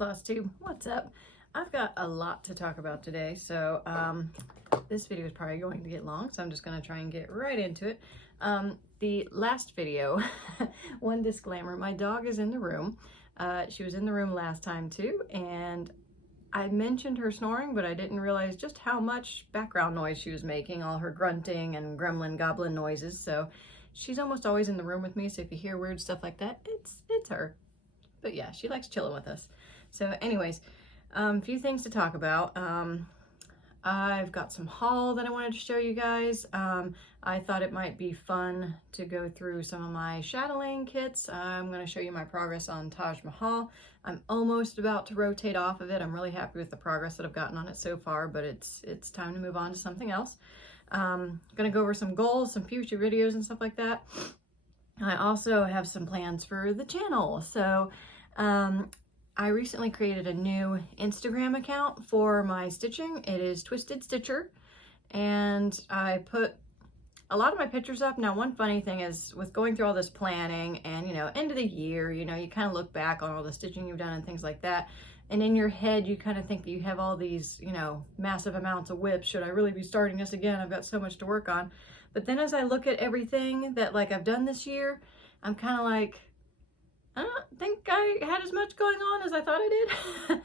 Flosstube, what's up? I've got a lot to talk about today, so this video is probably going to get long, so I'm just going to try and get right into it. The last video, one disclaimer, my dog is in the room. She was in the room last time too, and I mentioned her snoring, but I didn't realize just how much background noise she was making, all her grunting and gremlin goblin noises. So she's almost always in the room with me, so if you hear weird stuff like that, it's her. But yeah, she likes chilling with us. So anyways, a few things to talk about. I've got some haul that I wanted to show you guys. I thought it might be fun to go through some of my chatelaine kits. I'm going to show you my progress on Taj Mahal. I'm almost about to rotate off of it. I'm really happy with the progress that I've gotten on it so far, but it's time to move on to something else. I'm going to go over some goals, some future videos and stuff like that. I also have some plans for the channel. So I recently created a new Instagram account for my stitching. It is Twisted Stitcher, and I put a lot of my pictures up. Now, one funny thing is with going through all this planning and, end of the year, you kind of look back on all the stitching you've done and things like that. And in your head, you kind of think that you have all these, massive amounts of whips. Should I really be starting this again? I've got so much to work on. But then as I look at everything that I've done this year, I'm kind of like, I don't think I had as much going on as I thought I did.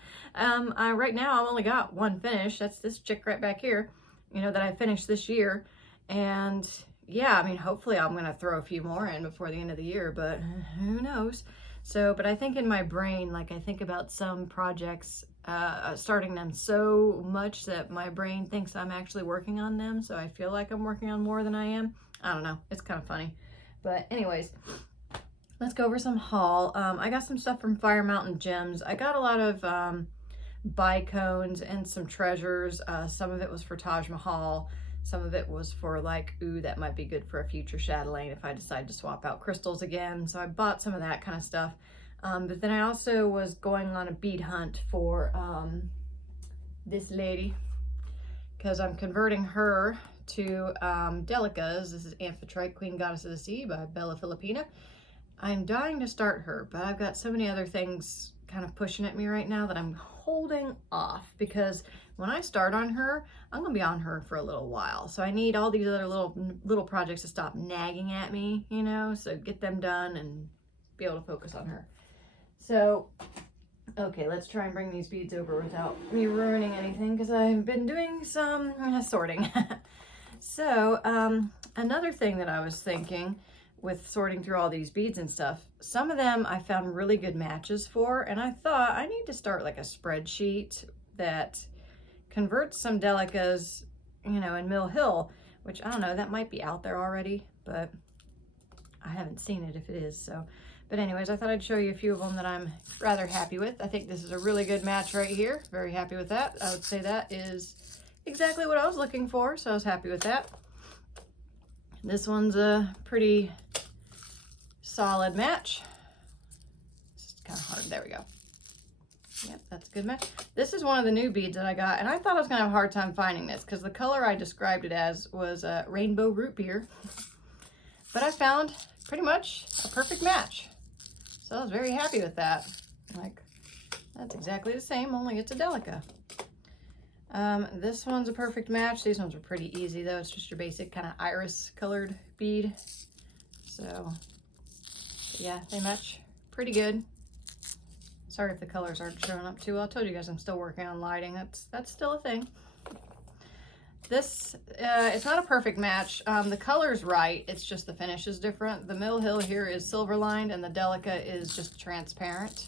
Right now I've only got one finish. That's this chick right back here, that I finished this year. And yeah, I mean, hopefully I'm going to throw a few more in before the end of the year, but who knows? So, but I think in my brain, I think about some projects, starting them so much that my brain thinks I'm actually working on them. So I feel like I'm working on more than I am. I don't know. It's kind of funny. But anyways, let's go over some haul. I got some stuff from Fire Mountain Gems. I got a lot of bicones and some treasures. Some of it was for Taj Mahal. Some of it was for ooh, that might be good for a future chatelaine if I decide to swap out crystals again. So I bought some of that kind of stuff. But then I also was going on a bead hunt for this lady, because I'm converting her to Delicas. This is Amphitrite, Queen Goddess of the Sea by Bella Filipina. I'm dying to start her, but I've got so many other things kind of pushing at me right now that I'm holding off, because when I start on her, I'm gonna be on her for a little while. So I need all these other little projects to stop nagging at me, so get them done and be able to focus on her. So, okay, let's try and bring these beads over without me ruining anything, because I've been doing some sorting. So, another thing that I was thinking with sorting through all these beads and stuff, some of them I found really good matches for, and I thought I need to start a spreadsheet that converts some Delicas, in Mill Hill, which I don't know, that might be out there already, but I haven't seen it if it is. So, but anyways, I thought I'd show you a few of them that I'm rather happy with. I think this is a really good match right here. Very happy with that. I would say that is exactly what I was looking for, so I was happy with that. This one's a pretty solid match. It's kind of hard. There we go. Yep, that's a good match. This is one of the new beads that I got, and I thought I was going to have a hard time finding this because the color I described it as was rainbow root beer. But I found pretty much a perfect match. So I was very happy with that. That's exactly the same, only it's a Delica. This one's a perfect match. These ones are pretty easy though. It's just your basic kind of iris colored bead. So yeah, they match pretty good. Sorry if the colors aren't showing up too well. I told you guys I'm still working on lighting. That's still a thing. This, it's not a perfect match. The color's right. It's just the finish is different. The Mill Hill here is silver lined and the Delica is just transparent.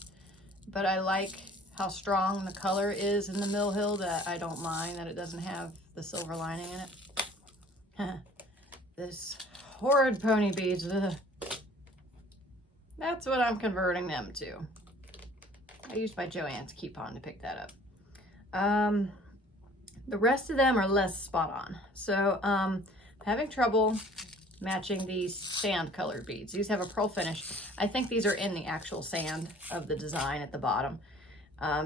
But I like how strong the color is in the Mill Hill that I don't mind that it doesn't have the silver lining in it. This horrid pony beads. Ugh. That's what I'm converting them to. I used my Joann's coupon to pick that up. The rest of them are less spot on. So I'm having trouble matching these sand colored beads. These have a pearl finish. I think these are in the actual sand of the design at the bottom.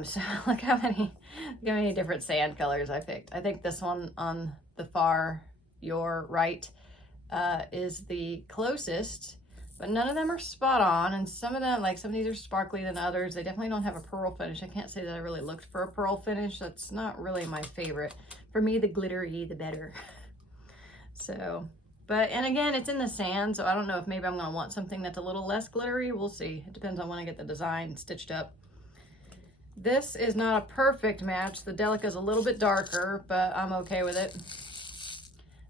So look how many different sand colors I picked. I think this one on the far, your right, is the closest, but none of them are spot on. And some of them, like some of these are sparkly than others. They definitely don't have a pearl finish. I can't say that I really looked for a pearl finish. That's not really my favorite. For me, the glittery, the better. So, but, and again, it's in the sand, so I don't know if maybe I'm going to want something that's a little less glittery. We'll see. It depends on when I get the design stitched up. This is not a perfect match. The Delica is a little bit darker, but I'm okay with it.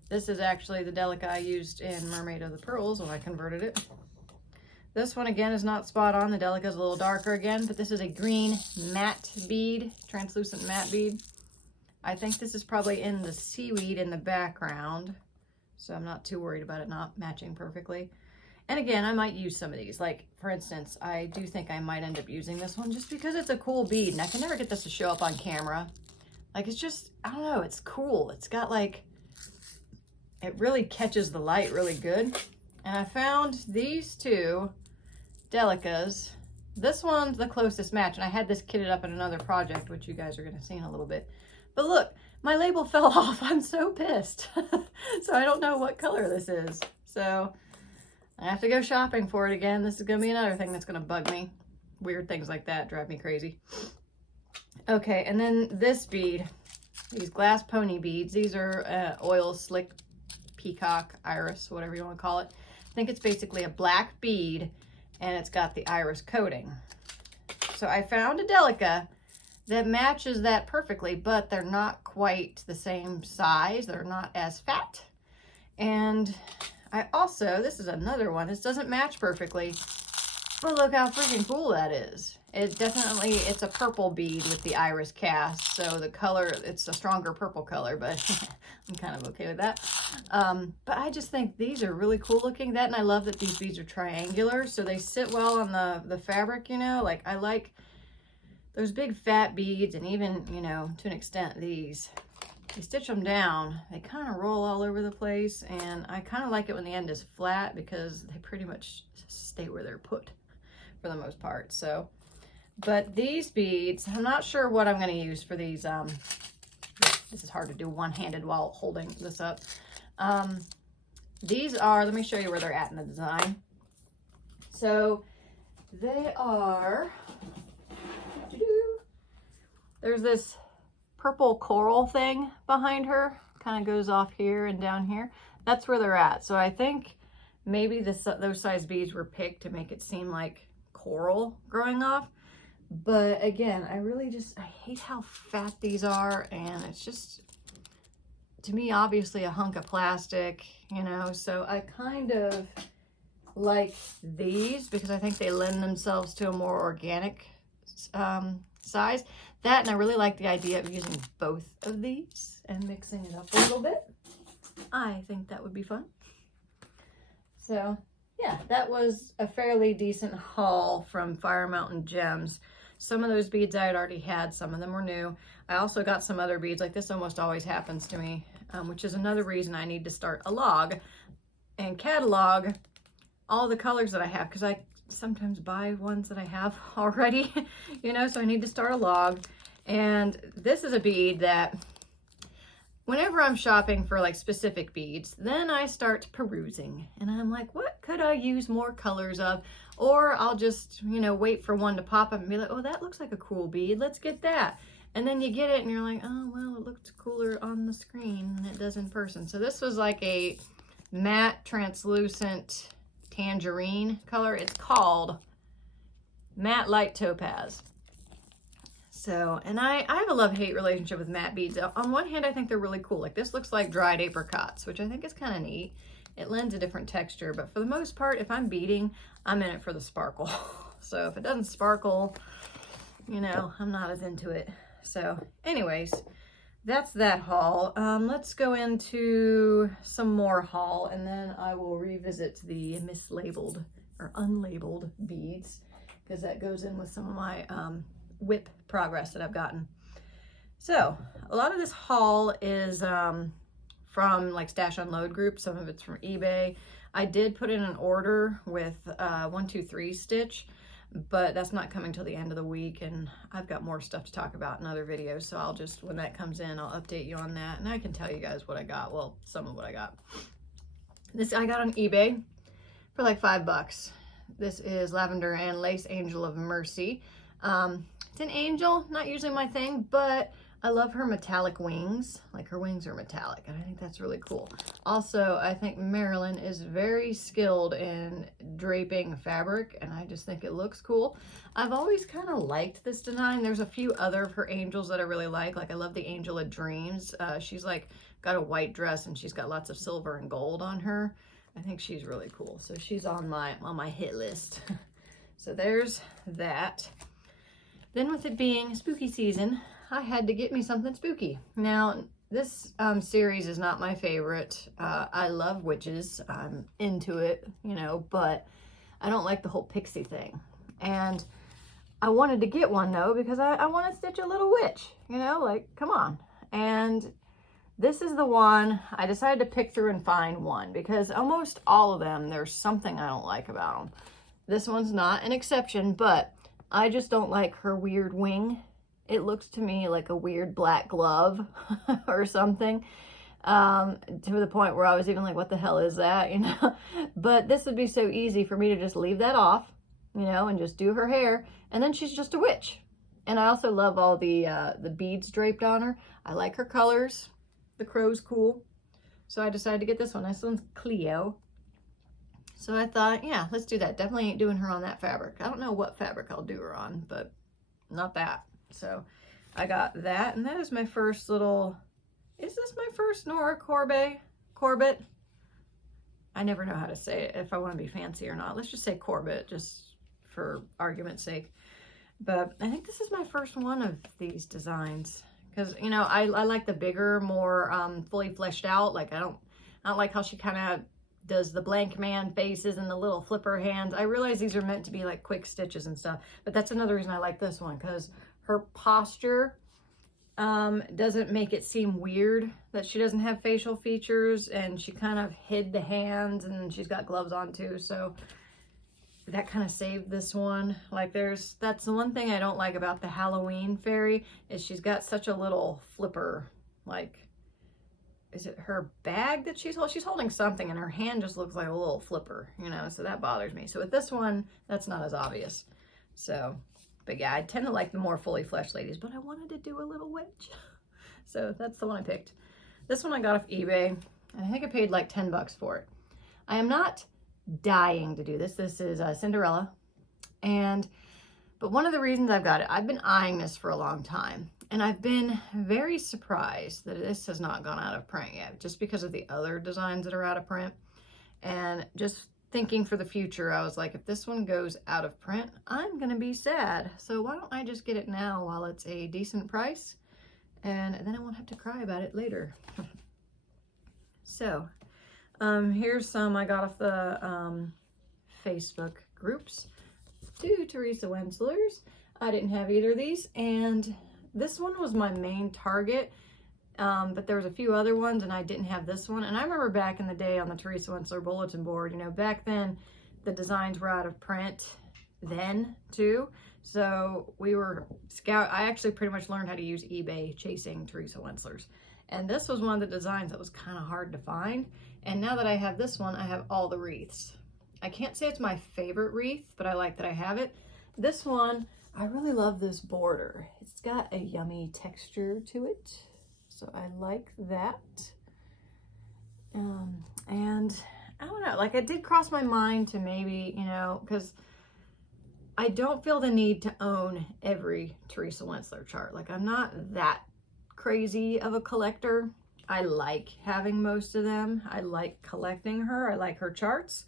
This is actually the Delica I used in Mermaid of the Pearls when I converted it. This one, again, is not spot on. The Delica is a little darker again, but this is a green matte bead, translucent matte bead. I think this is probably in the seaweed in the background, so I'm not too worried about it not matching perfectly. And again, I might use some of these. Like, for instance, I do think I might end up using this one just because it's a cool bead, and I can never get this to show up on camera. Like, it's just, I don't know, it's cool. It's got like, it really catches the light really good. And I found these two Delicas. This one's the closest match, and I had this kitted up in another project, which you guys are going to see in a little bit. But look, my label fell off. I'm so pissed. So I don't know what color this is. So I have to go shopping for it again. This is going to be another thing that's going to bug me. Weird things like that drive me crazy. Okay, and then this bead, these glass pony beads. These are oil slick peacock iris, whatever you want to call it. I think it's basically a black bead, and it's got the iris coating. So I found a Delica that matches that perfectly, but they're not quite the same size. They're not as fat. And I also, this is another one. This doesn't match perfectly, but look how freaking cool that is. It definitely, it's a purple bead with the iris cast. So the color, it's a stronger purple color, but I'm kind of okay with that. But I just think these are really cool looking. That, and I love that these beads are triangular, so they sit well on the fabric, you know. Like, I like those big fat beads, and even, you know, to an extent, these. You stitch them down, they kind of roll all over the place, and I kind of like it when the end is flat because they pretty much stay where they're put for the most part. So, but these beads, I'm not sure what I'm going to use for these. This is hard to do one-handed while holding this up. These are, let me show you where they're at in the design. So they are, there's this purple coral thing behind her, kind of goes off here and down here. That's where they're at. So I think maybe those size beads were picked to make it seem like coral growing off. But again, I hate how fat these are, and it's just, to me, obviously a hunk of plastic, you know. So I kind of like these because I think they lend themselves to a more organic size. That, and I really like the idea of using both of these and mixing it up a little bit. I think that would be fun. So yeah, that was a fairly decent haul from Fire Mountain Gems. Some of those beads I had already had, some of them were new. I also got some other beads, like this almost always happens to me, which is another reason I need to start a log and catalog all the colors that I have, because I sometimes buy ones that I have already, you know, so I need to start a log. And this is a bead that whenever I'm shopping for like specific beads, then I start perusing and I'm like, what could I use more colors of? Or I'll just, you know, wait for one to pop up and be like, oh, that looks like a cool bead, let's get that. And then you get it and you're like, oh, well, it looked cooler on the screen than it does in person. So this was like a matte translucent tangerine color. It's called Matte Light Topaz. So, and I have a love-hate relationship with matte beads. On one hand, I think they're really cool. Like this looks like dried apricots, which I think is kind of neat. It lends a different texture, but for the most part, if I'm beading, I'm in it for the sparkle. So if it doesn't sparkle, you know, I'm not as into it. So anyways, that's that haul. Let's go into some more haul, and then I will revisit the mislabeled or unlabeled beads, because that goes in with some of my whip progress that I've gotten. So a lot of this haul is from like Stash Unload group. Some of it's from eBay. I did put in an order with 123 stitch, but that's not coming till the end of the week, and I've got more stuff to talk about in other videos, so I'll just, when that comes in, I'll update you on that, and I can tell you guys what I got. Well, some of what I got. This I got on eBay for like $5. This is Lavender and Lace Angel of Mercy. It's an angel, not usually my thing, but I love her metallic wings. Like, her wings are metallic, and I think that's really cool. Also, I think Marilyn is very skilled in draping fabric, and I just think it looks cool. I've always kind of liked this design. There's a few other of her angels that I really like. Like, I love the Angel of Dreams. She's like got a white dress, and she's got lots of silver and gold on her. I think she's really cool. So she's on my hit list. So there's that. Then, with it being spooky season, I had to get me something spooky. Now, this series is not my favorite. I love witches. I'm into it, you know, but I don't like the whole pixie thing. And I wanted to get one, though, because I want to stitch a little witch, you know, like, come on. And this is the one. I decided to pick through and find one, because almost all of them, there's something I don't like about them. This one's not an exception, but I just don't like her weird wing. It looks to me like a weird black glove or something, to the point where I was even like, what the hell is that, you know? But this would be so easy for me to just leave that off, you know, and just do her hair, and then she's just a witch. And I also love all the beads draped on her. I like her colors. The crow's cool. So I decided to get this one. This one's Cleo. So I thought, yeah, let's do that. Definitely ain't doing her on that fabric. I don't know what fabric I'll do her on, but not that. So I got that, and that is my first little, is this my first Nora Corbett? I never know how to say it, if I want to be fancy or not. Let's just say Corbett, just for argument's sake. But I think this is my first one of these designs, because, you know, I like the bigger, more fully fleshed out. Like, I don't like how she kind of does the blank man faces and the little flipper hands. I realize these are meant to be like quick stitches and stuff, but that's another reason I like this one, because her posture doesn't make it seem weird that she doesn't have facial features, and she kind of hid the hands, and she's got gloves on too, so that kind of saved this one. Like, that's the one thing I don't like about the Halloween fairy, is she's got such a little flipper, like, is it her bag that she's holding something, and her hand just looks like a little flipper, you know, so that bothers me. So with this one, that's not as obvious. So, but yeah, I tend to like the more fully fleshed ladies, but I wanted to do a little witch. So that's the one I picked. This one I got off eBay, and I think I paid like 10 bucks for it. I am not dying to do this. This is Cinderella. But one of the reasons I've got it, I've been eyeing this for a long time, and I've been very surprised that this has not gone out of print yet, just because of the other designs that are out of print. And just thinking for the future, I was like, if this one goes out of print, I'm gonna be sad. So why don't I just get it now while it's a decent price, and then I won't have to cry about it later. So here's some I got off the Facebook groups. 2 Teresa Wenslers. I didn't have either of these, and this one was my main target, but there was a few other ones, and I didn't have this one. And I remember back in the day on the Teresa Wensler bulletin board, you know, back then the designs were out of print then too, so we were I actually pretty much learned how to use eBay chasing Teresa Wenslers, and this was one of the designs that was kind of hard to find. And now that I have this one, I have all the wreaths. I can't say it's my favorite wreath, but I like that I have it. This one, I really love this border. It's got a yummy texture to it, so I like that. And I don't know, like, it did cross my mind to maybe, you know, because I don't feel the need to own every Teresa Wensler chart. Like, I'm not that crazy of a collector. I like having most of them. I like collecting her. I like her charts.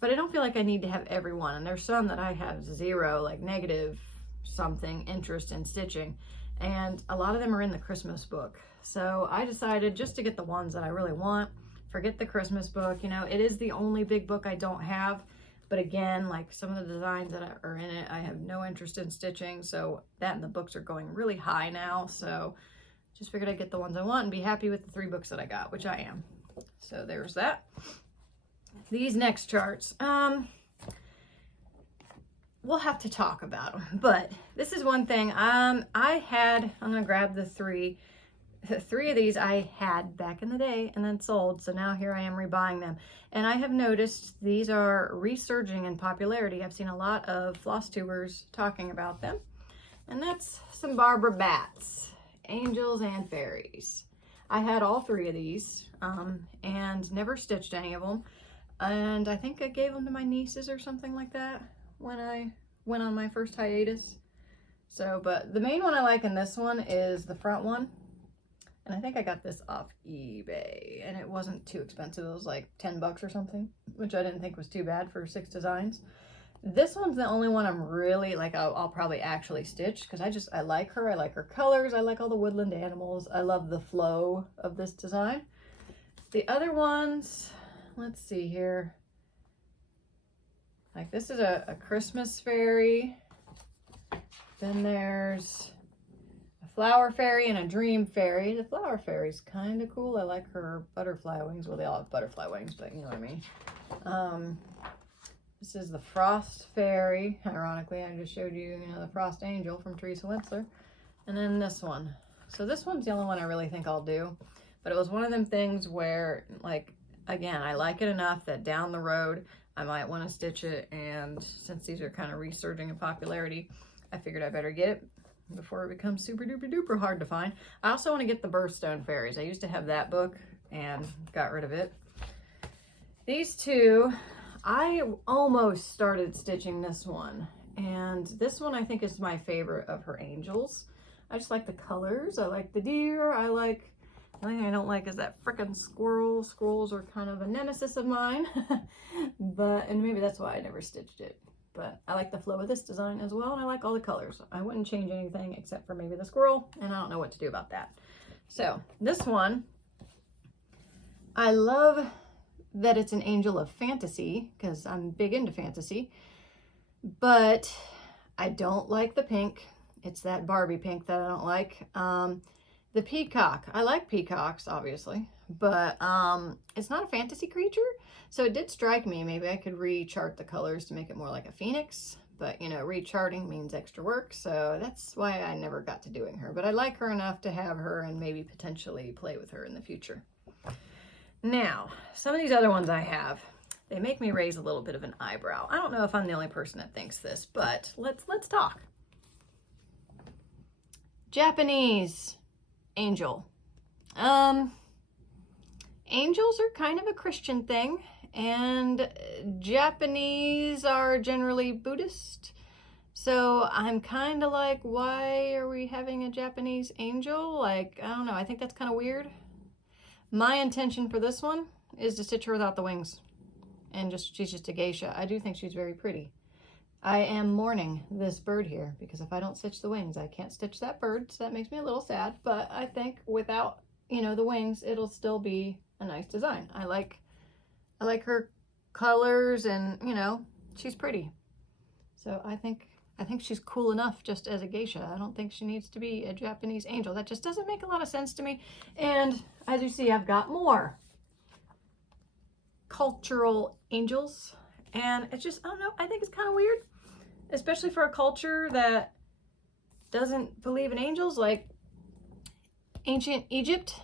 But I don't feel like I need to have every one. And there's some that I have zero, like negative something interest in stitching. And a lot of them are in the Christmas book. So I decided just to get the ones that I really want. Forget the Christmas book. You know, it is the only big book I don't have. But again, like, some of the designs that are in it, I have no interest in stitching. So that and the books are going really high now. So just figured I'd get the ones I want and be happy with the 3 books that I got, which I am. So there's that. These next charts, we'll have to talk about them, but this is one thing. I'm gonna grab the 3 3 of these I had back in the day and then sold, so now here I am rebuying them. And I have noticed these are resurging in popularity. I've seen a lot of floss tubers talking about them. And that's some Barbara Bats, Angels and Fairies. I had all 3 of these and never stitched any of them. And I think I gave them to my nieces or something like that when I went on my first hiatus. So, but the main one I like in this one is the front one. And I think I got this off eBay and it wasn't too expensive. It was like 10 bucks or something, which I didn't think was too bad for 6 designs. This one's the only one I'm really like, I'll probably actually stitch because I like her. I like her colors. I like all the woodland animals. I love the flow of this design. The other ones, let's see here. Like this is a Christmas fairy. Then there's a flower fairy and a dream fairy. The flower fairy's kind of cool. I like her butterfly wings. Well, they all have butterfly wings, but you know what I mean. This is the Frost Fairy. Ironically, I just showed you, the Frost Angel from Teresa Winsler. And then this one. So this one's the only one I really think I'll do. But it was one of them things where, like, again, I like it enough that down the road, I might want to stitch it. And since these are kind of resurging in popularity, I figured I better get it before it becomes super duper duper hard to find. I also want to get the Birthstone Fairies. I used to have that book and got rid of it. These two, I almost started stitching this one, and this one I think is my favorite of her angels. I just like the colors. I like the deer. The only thing I don't like is that frickin' squirrel. Squirrels are kind of a nemesis of mine, and maybe that's why I never stitched it. But I like the flow of this design as well, and I like all the colors. I wouldn't change anything except for maybe the squirrel, and I don't know what to do about that. So this one, I love that it's an angel of fantasy because I'm big into fantasy, but I don't like the pink. It's that Barbie pink that I don't like. The peacock, I like peacocks obviously, but it's not a fantasy creature. So it did strike me, maybe I could rechart the colors to make it more like a phoenix, but recharting means extra work. So that's why I never got to doing her, but I like her enough to have her and maybe potentially play with her in the future. Now, some of these other ones I have, they make me raise a little bit of an eyebrow. I don't know if I'm the only person that thinks this, but let's talk. Japanese angel. Angels are kind of a Christian thing, and Japanese are generally Buddhist. So I'm kind of like, why are we having a Japanese angel? Like, I don't know. I think that's kind of weird. My intention for this one is to stitch her without the wings. And she's just a geisha. I do think she's very pretty. I am mourning this bird here because if I don't stitch the wings, I can't stitch that bird. So that makes me a little sad. But I think without, the wings, it'll still be a nice design. I like her colors and, she's pretty. So I think she's cool enough just as a geisha. I don't think she needs to be a Japanese angel. That just doesn't make a lot of sense to me. And as you see, I've got more cultural angels. And it's just, I don't know, I think it's kind of weird, especially for a culture that doesn't believe in angels, like ancient Egypt.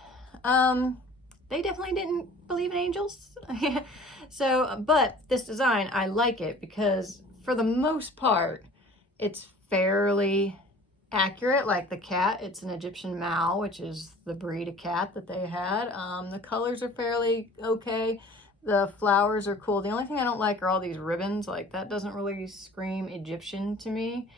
They definitely didn't believe in angels. So, but this design, I like it because for the most part, it's fairly accurate. Like the cat, it's an Egyptian Mal, which is the breed of cat that they had. The colors are fairly okay. The flowers are cool. The only thing I don't like are all these ribbons. Like that doesn't really scream Egyptian to me.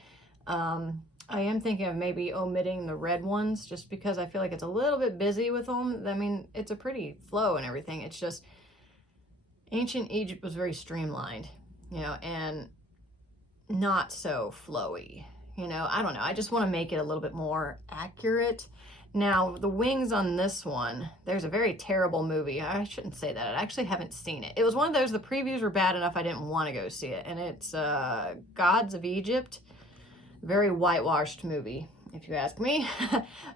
I am thinking of maybe omitting the red ones just because I feel like it's a little bit busy with them. I mean, it's a pretty flow and everything. It's just ancient Egypt was very streamlined, and not so flowy, I don't know. I just want to make it a little bit more accurate. Now, the wings on this one, there's a very terrible movie. I shouldn't say that. I actually haven't seen it. It was one of those, the previews were bad enough I didn't want to go see it. And it's Gods of Egypt. Very whitewashed movie, if you ask me.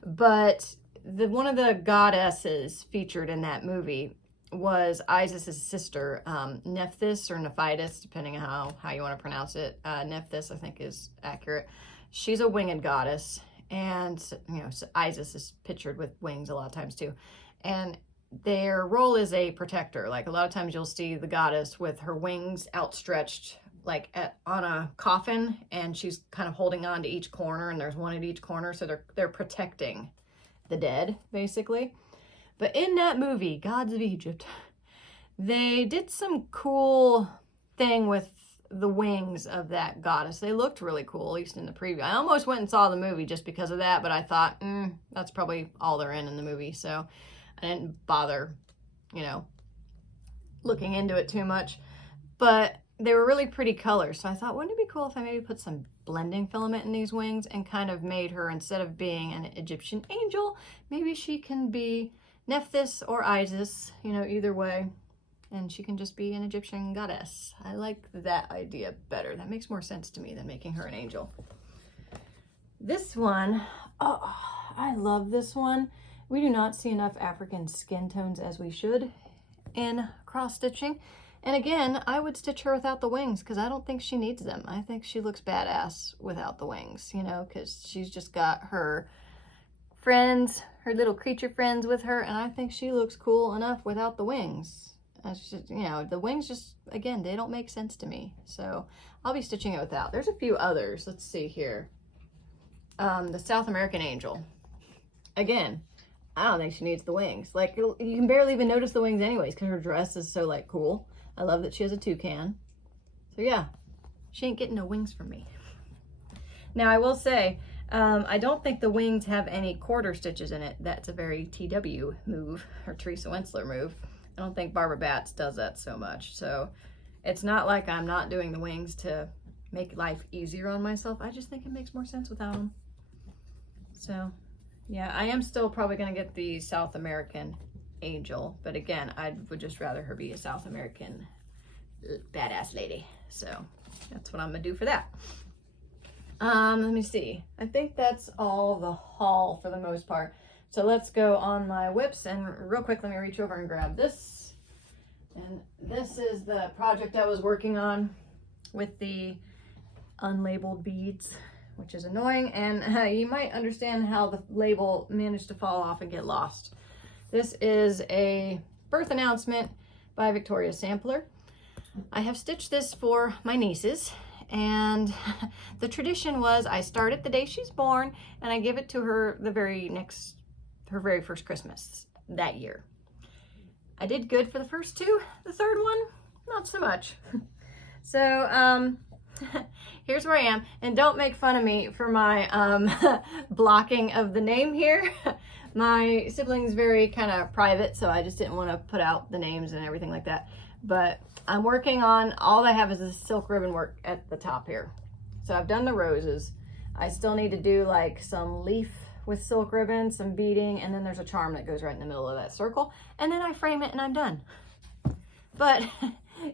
But one of the goddesses featured in that movie was Isis's sister, Nephthys or Nephitis, depending on how you want to pronounce it. Nephthys, I think, is accurate. She's a winged goddess, And, you know, Isis is pictured with wings a lot of times too. And their role is a protector. Like a lot of times you'll see the goddess with her wings outstretched, like on a coffin, and she's kind of holding on to each corner, and there's one at each corner, so they're protecting the dead, basically. But in that movie, Gods of Egypt, they did some cool thing with the wings of that goddess. They looked really cool, at least in the preview. I almost went and saw the movie just because of that, but I thought, that's probably all they're in the movie, so I didn't bother, you know, looking into it too much. But they were really pretty colors, so I thought, wouldn't it be cool if I maybe put some blending filament in these wings and kind of made her, instead of being an Egyptian angel, maybe she can be Nephthys or Isis, you know, either way, and she can just be an Egyptian goddess. I like that idea better. That makes more sense to me than making her an angel. This one, oh, I love this one. We do not see enough African skin tones as we should in cross stitching. And again, I would stitch her without the wings because I don't think she needs them. I think she looks badass without the wings, you know, because she's just got her friends, her little creature friends with her, and I think she looks cool enough without the wings. Just, you know, the wings just, again, they don't make sense to me. So I'll be stitching it without. There's a few others. Let's see here. The South American angel. Again, I don't think she needs the wings. Like, you can barely even notice the wings anyways because her dress is so, like, cool. I love that she has a toucan. So yeah, she ain't getting no wings from me. Now I will say, I don't think the wings have any quarter stitches in it. That's a very TW move, or Teresa Wentzler move. I don't think Barbara Batts does that so much. So it's not like I'm not doing the wings to make life easier on myself. I just think it makes more sense without them. So yeah, I am still probably gonna get the South American angel, but again, I would just rather her be a South American badass lady. So that's what I'm gonna do for that. Let me see. I think that's all the haul for the most part. So let's go on my whips, and real quick, let me reach over and grab this. And this is the project I was working on with the unlabeled beads, which is annoying, and you might understand how the label managed to fall off and get lost. This is a birth announcement by Victoria Sampler. I have stitched this for my nieces, and the tradition was I start it the day she's born and I give it to her her very first Christmas that year. I did good for the first two. The third one, not so much. So here's where I am, and don't make fun of me for my blocking of the name here. My sibling's very kind of private, so I just didn't want to put out the names and everything like that. But I'm working on, all I have is this silk ribbon work at the top here. So I've done the roses. I still need to do like some leaf with silk ribbon, some beading, and then there's a charm that goes right in the middle of that circle. And then I frame it and I'm done. But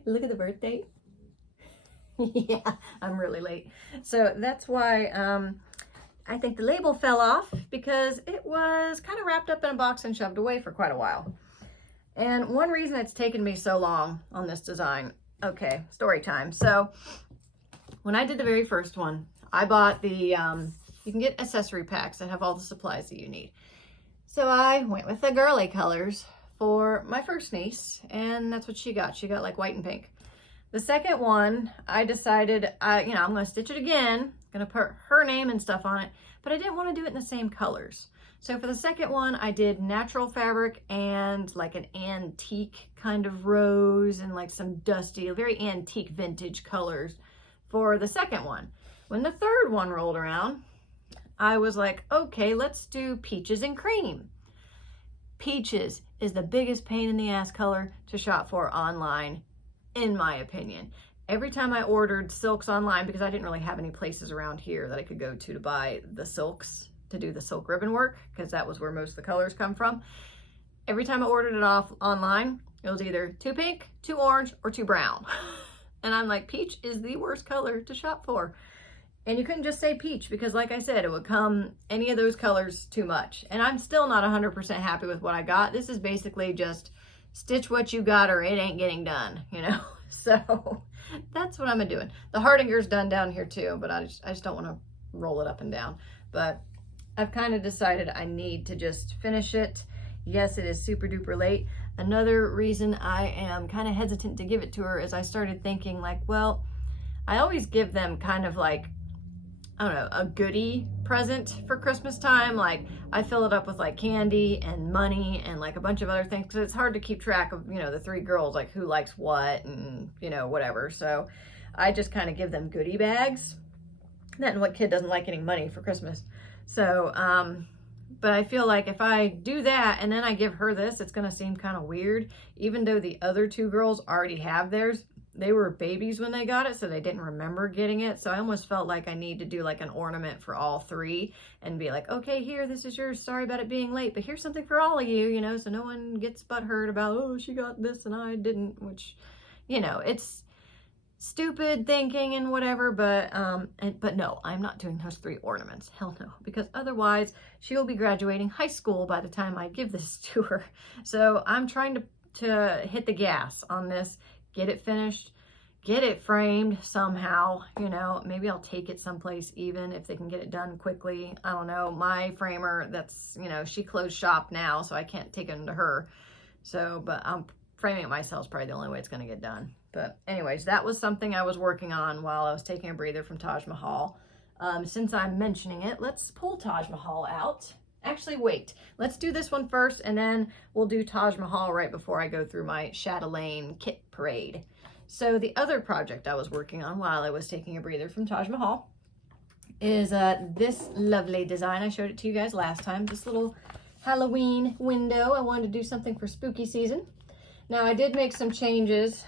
look at the birth date. Yeah, I'm really late. So that's why I think the label fell off, because it was kind of wrapped up in a box and shoved away for quite a while. And one reason it's taken me so long on this design, okay, story time. So when I did the very first one, I bought the, you can get accessory packs that have all the supplies that you need. So I went with the girly colors for my first niece, and that's what she got. She got like white and pink. The second one, I decided, I'm going to stitch it again, going to put her name and stuff on it, but I didn't want to do it in the same colors. So for the second one, I did natural fabric and like an antique kind of rose and like some dusty, very antique vintage colors for the second one. When the third one rolled around, I was like, okay, let's do peaches and cream. Peaches is the biggest pain in the ass color to shop for online, in my opinion. Every time I ordered silks online, because I didn't really have any places around here that I could go to buy the silks to do the silk ribbon work, because that was where most of the colors come from. Every time I ordered it off online, it was either too pink, too orange, or too brown. And I'm like, peach is the worst color to shop for. And you couldn't just say peach, because like I said, it would come any of those colors too much. And I'm still not 100% happy with what I got. This is basically just stitch what you got or it ain't getting done, you know? So that's what I'm doing. The Hardinger's done down here too, but I just don't want to roll it up and down. But I've kind of decided I need to just finish it. Yes, it is super duper late. Another reason I am kind of hesitant to give it to her is I started thinking like, well, I always give them kind of like, I don't know, a goodie present for Christmas time. Like I fill it up with like candy and money and like a bunch of other things because it's hard to keep track of, you know, the three girls, like who likes what and, you know, whatever. So I just kind of give them goodie bags. Then what kid doesn't like getting money for Christmas? So, but I feel like if I do that and then I give her this, it's going to seem kind of weird. Even though the other two girls already have theirs, they were babies when they got it, so they didn't remember getting it. So I almost felt like I need to do like an ornament for all three and be like, okay, here, this is yours. Sorry about it being late, but here's something for all of you, you know, so no one gets butthurt about, oh, she got this and I didn't, which, you know, it's stupid thinking and whatever, but no, I'm not doing those three ornaments. Hell no, because otherwise she will be graduating high school by the time I give this to her. So I'm trying to hit the gas on this, get it finished, get it framed somehow, you know, maybe I'll take it someplace even if they can get it done quickly. I don't know, my framer, that's, you know, she closed shop now, so I can't take it to her. So, but I'm framing it myself is probably the only way it's going to get done. But anyways, that was something I was working on while I was taking a breather from Taj Mahal. Since I'm mentioning it, let's pull Taj Mahal out. Actually, wait, let's do this one first and then we'll do Taj Mahal right before I go through my Chatelaine kit parade. So the other project I was working on while I was taking a breather from Taj Mahal is this lovely design. I showed it to you guys last time, this little Halloween window. I wanted to do something for spooky season. Now I did make some changes,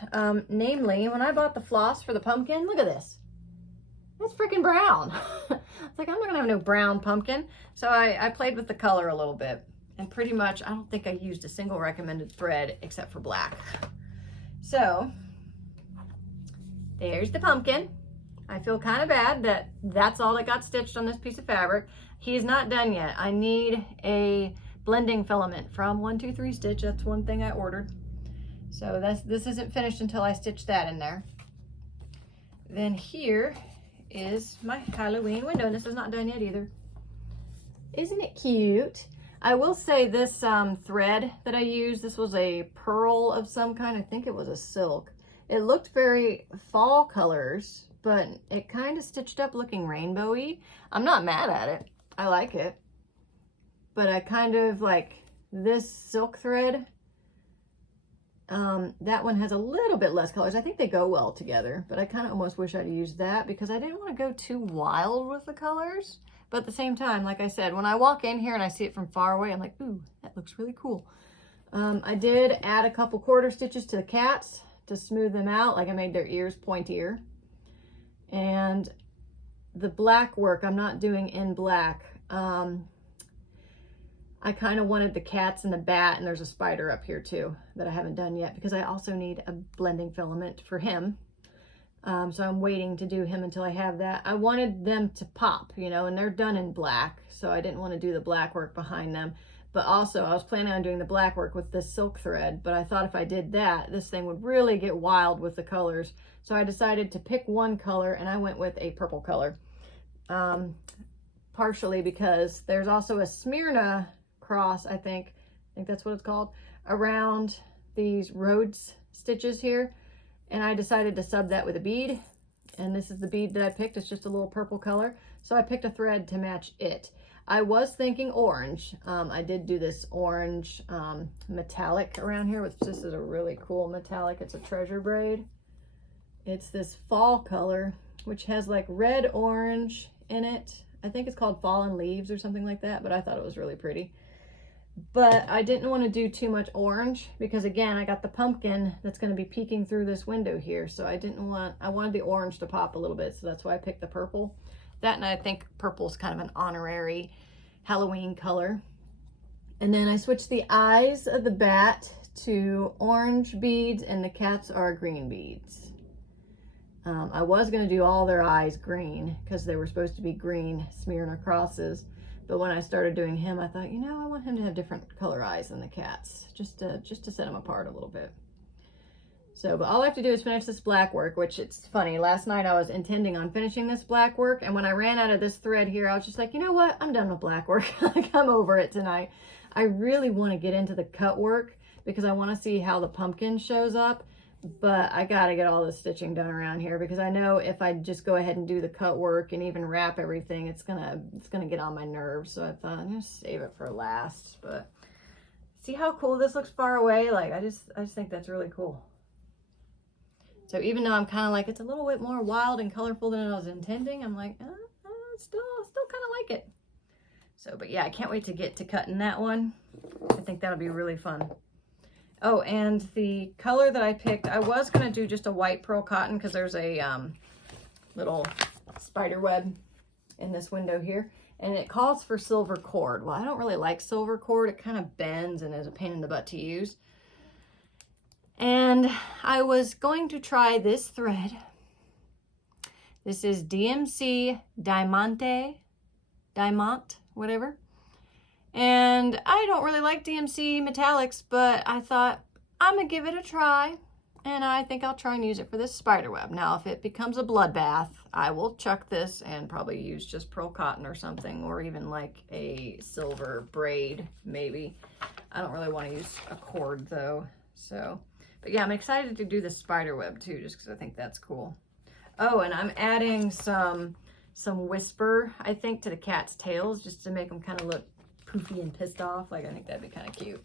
namely when I bought the floss for the pumpkin, look at this. It's freaking brown. It's like, I'm not gonna have no brown pumpkin. So I played with the color a little bit and pretty much, I don't think I used a single recommended thread except for black. So there's the pumpkin. I feel kind of bad that that's all that got stitched on this piece of fabric. He's not done yet. I need a blending filament from 123 Stitch. That's one thing I ordered. So this isn't finished until I stitch that in there. Then here is my Halloween window, and this is not done yet either. Isn't it cute? I will say this thread that I used, this was a pearl of some kind. I think it was a silk. It looked very fall colors, but it kind of stitched up looking rainbowy. I'm not mad at it. I like it. But I kind of like this silk thread. That one has a little bit less colors. I think they go well together, but I kind of almost wish I'd used that because I didn't want to go too wild with the colors. But at the same time, like I said, when I walk in here and I see it from far away, I'm like, ooh, that looks really cool. I did add a couple quarter stitches to the cats to smooth them out. Like I made their ears pointier. And the black work, I'm not doing in black. I kind of wanted the cats and the bat, and there's a spider up here too that I haven't done yet because I also need a blending filament for him. So I'm waiting to do him until I have that. I wanted them to pop, you know, and they're done in black, so I didn't want to do the black work behind them. But also I was planning on doing the black work with this silk thread, but I thought if I did that, this thing would really get wild with the colors. So I decided to pick one color, and I went with a purple color. Partially because there's also a Smyrna cross, I think that's what it's called, around these Rhodes stitches here, and I decided to sub that with a bead, and this is the bead that I picked. It's just a little purple color, so I picked a thread to match it. I was thinking orange. I did do this orange metallic around here, which this is a really cool metallic. It's a treasure braid. It's this fall color, which has like red orange in it. I think it's called Fallen Leaves or something like that, but I thought it was really pretty. But I didn't want to do too much orange because, again, I got the pumpkin that's going to be peeking through this window here. So I wanted the orange to pop a little bit. So that's why I picked the purple. That, and I think purple is kind of an honorary Halloween color. And then I switched the eyes of the bat to orange beads, and the cats are green beads. I was going to do all their eyes green because they were supposed to be green Smyrna crosses. But when I started doing him, I thought, you know, I want him to have different color eyes than the cats, just to set them apart a little bit. So, but all I have to do is finish this black work, which it's funny. Last night I was intending on finishing this black work, and when I ran out of this thread here, I was just like, you know what? I'm done with black work. Like, I'm over it tonight. I really want to get into the cut work because I want to see how the pumpkin shows up, but I got to get all the stitching done around here because I know if I just go ahead and do the cut work and even wrap everything, it's gonna get on my nerves. So I thought I'm gonna save it for last. But see how cool this looks far away? Like, I just think that's really cool. So even though I'm kind of like, it's a little bit more wild and colorful than I was intending, I'm like, still kind of like it. So, but yeah, I can't wait to get to cutting that one. I think that'll be really fun. Oh, and the color that I picked, I was going to do just a white pearl cotton because there's a little spider web in this window here. And it calls for silver cord. Well, I don't really like silver cord. It kind of bends and is a pain in the butt to use. And I was going to try this thread. This is DMC Diamante, whatever. And I don't really like DMC metallics, but I thought I'm gonna give it a try. And I think I'll try and use it for this spider web. Now, if it becomes a bloodbath, I will chuck this and probably use just pearl cotton or something, or even like a silver braid, maybe. I don't really want to use a cord though, so. But yeah, I'm excited to do the spider web too, just because I think that's cool. Oh, and I'm adding some whisper, I think, to the cat's tails, just to make them kind of look poofy and pissed off. Like, I think that'd be kind of cute.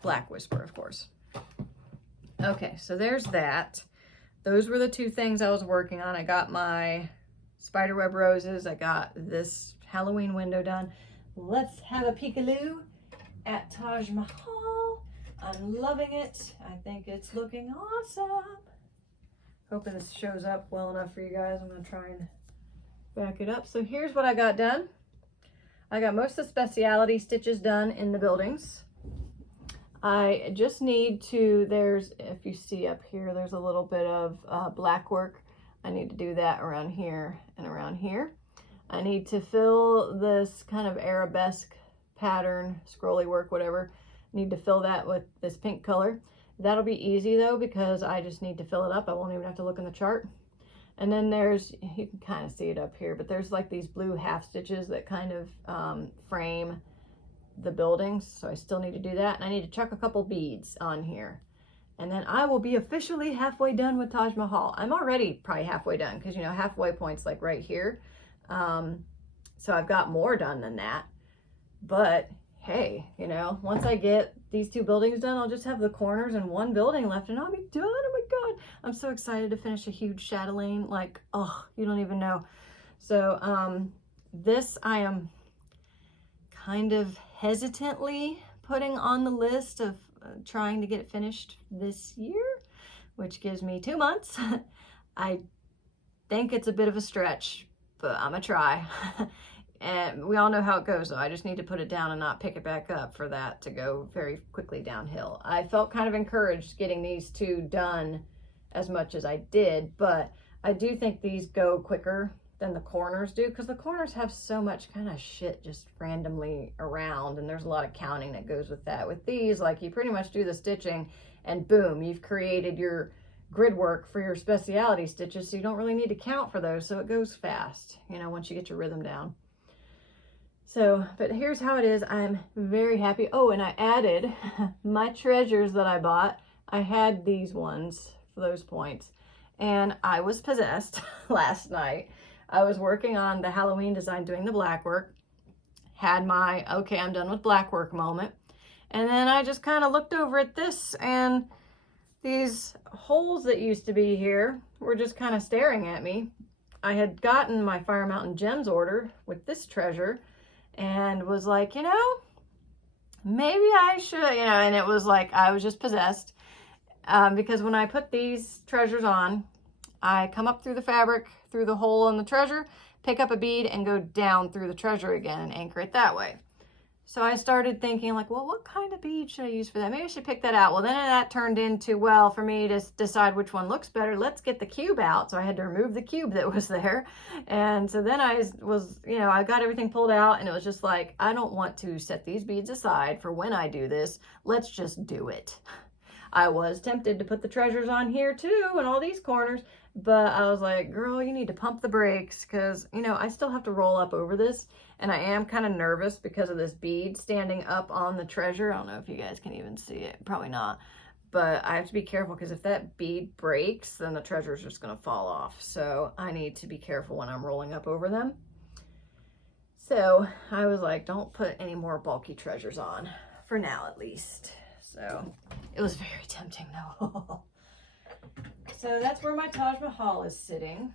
Black whisper, of course. Okay, so there's that. Those were the two things I was working on. I got my spiderweb roses. I got this Halloween window done. Let's have a peekaloo at Taj Mahal. I'm loving it. I think it's looking awesome. Hoping this shows up well enough for you guys. I'm going to try and back it up. So here's what I got done. I got most of the specialty stitches done in the buildings. I just need to, if you see up here, there's a little bit of black work. I need to do that around here and around here. I need to fill this kind of arabesque pattern, scrolly work, whatever. Need to fill that with this pink color. That'll be easy though, because I just need to fill it up. I won't even have to look in the chart. And then you can kind of see it up here, but there's like these blue half stitches that kind of frame the buildings. So I still need to do that. And I need to chuck a couple beads on here. And then I will be officially halfway done with Taj Mahal. I'm already probably halfway done because, you know, halfway point's like right here. So I've got more done than that. But hey, you know, once I get these two buildings done, I'll just have the corners and one building left and I'll be done. Oh my God. I'm so excited to finish a huge chatelaine. Like, oh, you don't even know. So this I am kind of hesitantly putting on the list of trying to get it finished this year, which gives me 2 months. I think it's a bit of a stretch, but I'm gonna try. And we all know how it goes though. I just need to put it down and not pick it back up for that to go very quickly downhill. I felt kind of encouraged getting these two done as much as I did, but I do think these go quicker than the corners do, because the corners have so much kind of shit just randomly around, and there's a lot of counting that goes with that. With these, like, you pretty much do the stitching and boom, you've created your grid work for your specialty stitches, so you don't really need to count for those, so it goes fast, you know, once you get your rhythm down. So, but here's how it is. I'm very happy. Oh, and I added my treasures that I bought. I had these ones for those points, and I was possessed last night. I was working on the Halloween design, doing the black work, had my, okay, I'm done with black work moment. And then I just kind of looked over at this, and these holes that used to be here were just kind of staring at me. I had gotten my Fire Mountain Gems order with this treasure and was like, you know, maybe I should, you know, and it was like, I was just possessed because when I put these treasures on, I come up through the fabric, through the hole in the treasure, pick up a bead and go down through the treasure again and anchor it that way. So I started thinking like, well, what kind of bead should I use for that? Maybe I should pick that out. Well, then that turned into, well, for me to decide which one looks better, let's get the cube out. So I had to remove the cube that was there. And so then I was, you know, I got everything pulled out and it was just like, I don't want to set these beads aside for when I do this. Let's just do it. I was tempted to put the treasures on here too and all these corners, but I was like, girl, you need to pump the brakes because, you know, I still have to roll up over this, and I am kind of nervous because of this bead standing up on the treasure. I don't know if you guys can even see it, probably not, but I have to be careful because if that bead breaks, then the treasure is just going to fall off. So I need to be careful when I'm rolling up over them. So I was like, don't put any more bulky treasures on, for now at least. So it was very tempting though. So that's where my Taj Mahal is sitting.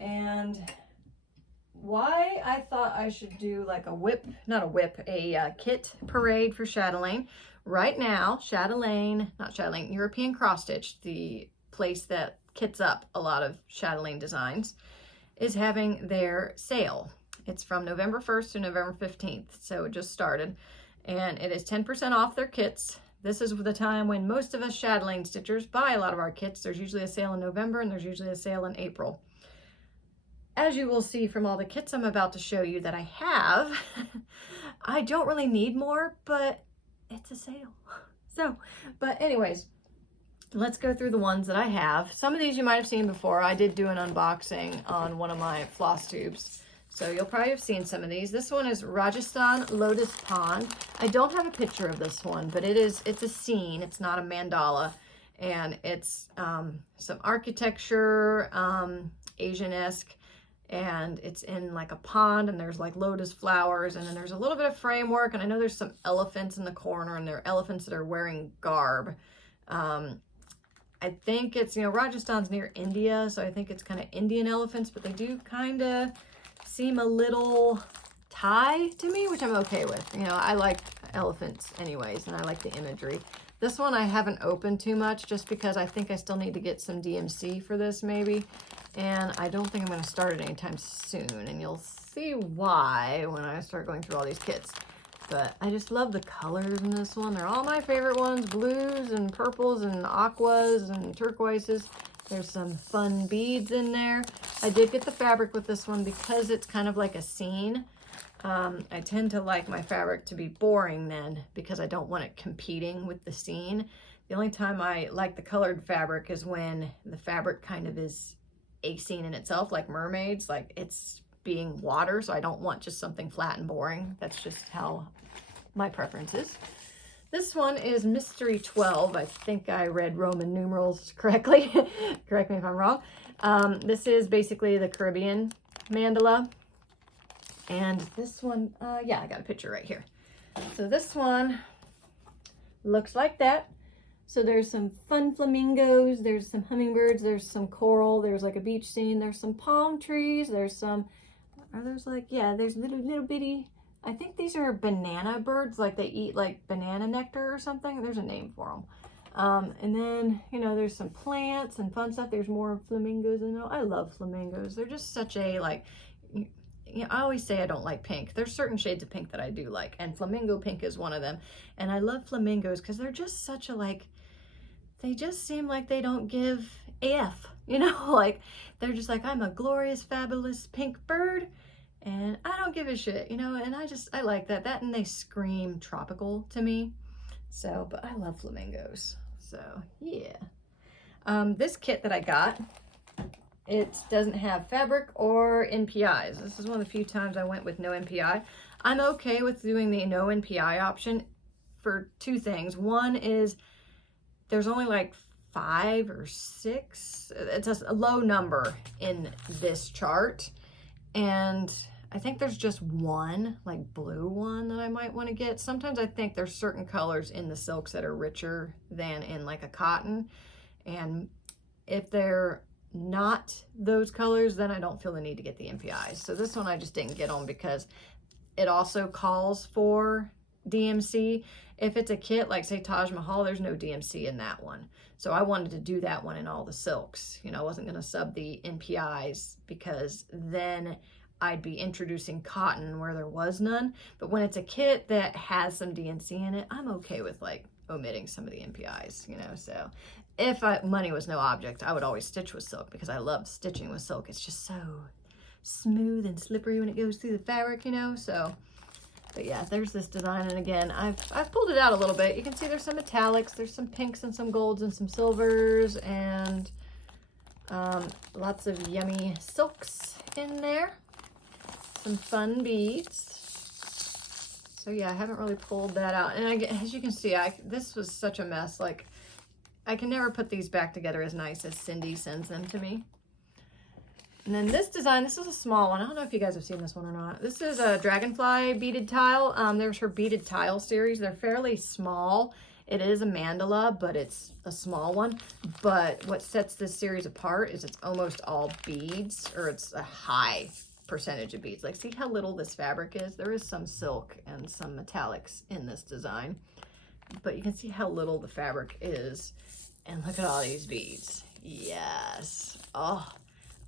And why I thought I should do like a kit parade for Chatelaine. Right now, European Cross Stitch, the place that kits up a lot of Chatelaine designs, is having their sale. It's from November 1st to November 15th, so it just started. And it is 10% off their kits. This is the time when most of us Chatelaine stitchers buy a lot of our kits. There's usually a sale in November and there's usually a sale in April. As you will see from all the kits I'm about to show you that I have, I don't really need more, but it's a sale. So, but anyways, let's go through the ones that I have. Some of these you might have seen before. I did do an unboxing on one of my floss tubes, so you'll probably have seen some of these. This one is Rajasthan Lotus Pond. I don't have a picture of this one, but it's a scene. It's not a mandala, and it's some architecture, Asian-esque, and it's in like a pond, and there's like lotus flowers, and then there's a little bit of framework, and I know there's some elephants in the corner, and they're elephants that are wearing garb. I think it's, you know, Rajasthan's near India, so I think it's kind of Indian elephants, but they do kind of seem a little Thai to me, which I'm okay with. You know, I like elephants anyways, and I like the imagery. This one I haven't opened too much just because I think I still need to get some DMC for this maybe, and I don't think I'm going to start it anytime soon, and you'll see why when I start going through all these kits. But I just love the colors in this one. They're all my favorite ones, blues and purples and aquas and turquoises. There's some fun beads in there. I did get the fabric with this one because it's kind of like a scene. I tend to like my fabric to be boring then because I don't want it competing with the scene. The only time I like the colored fabric is when the fabric kind of is a scene in itself, like mermaids, like it's being water, so I don't want just something flat and boring. That's just how my preference is. This one is Mystery 12. I think I read Roman numerals correctly. Correct me if I'm wrong. This is basically the Caribbean mandala. And this one, yeah, I got a picture right here. So this one looks like that. So there's some fun flamingos, there's some hummingbirds, there's some coral, there's like a beach scene, there's some palm trees, there's some, are those like, yeah, there's little bitty, I think these are banana birds, like they eat like banana nectar or something. There's a name for them. And then, you know, there's some plants and fun stuff. There's more flamingos, and I love flamingos. They're just such a, like, you know, I always say I don't like pink. There's certain shades of pink that I do like, and flamingo pink is one of them. And I love flamingos because they're just such a, like, they just seem like they don't give a F, you know, like they're just like, I'm a glorious, fabulous pink bird, and I don't give a shit, you know, and I like that. That and they scream tropical to me. So, but I love flamingos. So, yeah. This kit that I got, it doesn't have fabric or NPIs. This is one of the few times I went with no NPI. I'm okay with doing the no NPI option for two things. One is there's only like 5 or 6. It's a low number in this chart. And I think there's just one, like blue one, that I might want to get. Sometimes I think there's certain colors in the silks that are richer than in like a cotton. And if they're not those colors, then I don't feel the need to get the NPIs. So this one I just didn't get on because it also calls for DMC. If it's a kit like say Taj Mahal, there's no DMC in that one. So I wanted to do that one in all the silks. You know, I wasn't going to sub the NPIs because then I'd be introducing cotton where there was none. But when it's a kit that has some DMC in it, I'm okay with like omitting some of the NPIs, you know. So if money was no object, I would always stitch with silk because I love stitching with silk. It's just so smooth and slippery when it goes through the fabric, you know. So But yeah, there's this design, and again, I've pulled it out a little bit. You can see there's some metallics, there's some pinks and some golds and some silvers, and lots of yummy silks in there. Some fun beads. So yeah, I haven't really pulled that out. And as you can see, this was such a mess. Like, I can never put these back together as nice as Cindy sends them to me. And then this design, this is a small one. I don't know if you guys have seen this one or not. This is a dragonfly beaded tile. There's her beaded tile series. They're fairly small. It is a mandala, but it's a small one. But what sets this series apart is it's almost all beads, or it's a high percentage of beads. Like, see how little this fabric is? There is some silk and some metallics in this design, but you can see how little the fabric is. And look at all these beads. Yes. Oh,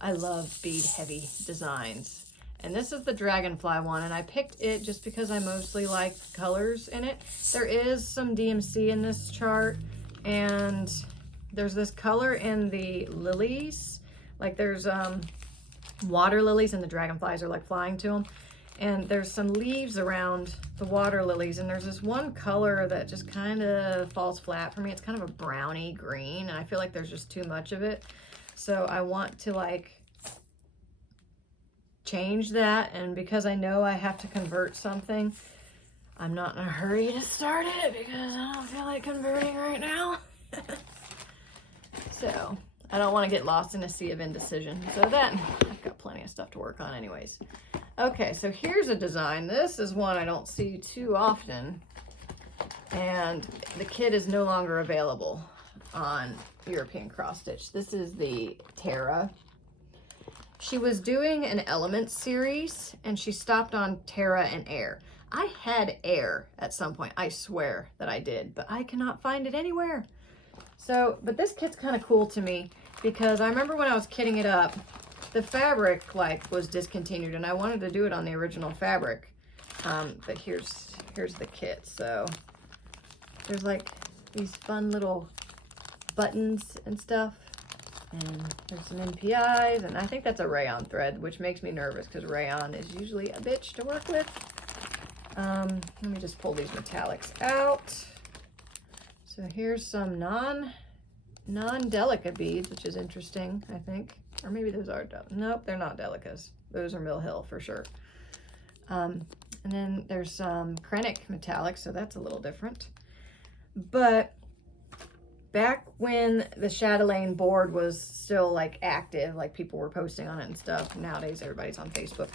I love bead heavy designs. And this is the dragonfly one, and I picked it just because I mostly like the colors in it. There is some DMC in this chart, and there's this color in the lilies. Like, there's water lilies, and the dragonflies are like flying to them. And there's some leaves around the water lilies, and there's this one color that just kind of falls flat for me. It's kind of a browny green, and I feel like there's just too much of it. So I want to like change that, and because I know I have to convert something, I'm not in a hurry to start it because I don't feel like converting right now. So I don't want to get lost in a sea of indecision. So that, I've got plenty of stuff to work on anyways. Okay, so here's a design. This is one I don't see too often, and the kit is no longer available on European cross stitch. This is the Tara. She was doing an element series, and she stopped on Tara and air. I had air at some point. I swear that I did, but I cannot find it anywhere. So, but this kit's kind of cool to me because I remember when I was kitting it up, the fabric like was discontinued, and I wanted to do it on the original fabric. But here's the kit. So there's like these fun little buttons and stuff, and there's some NPIs, and I think that's a rayon thread, which makes me nervous because rayon is usually a bitch to work with. Let me just pull these metallics out. So here's some non-delica beads, which is interesting, I think. Or maybe those are, nope, they're not delicas. Those are Mill Hill for sure. And then there's some Krennic metallic, so that's a little different. But back when the Chatelaine board was still like active, like people were posting on it and stuff. Nowadays, everybody's on Facebook.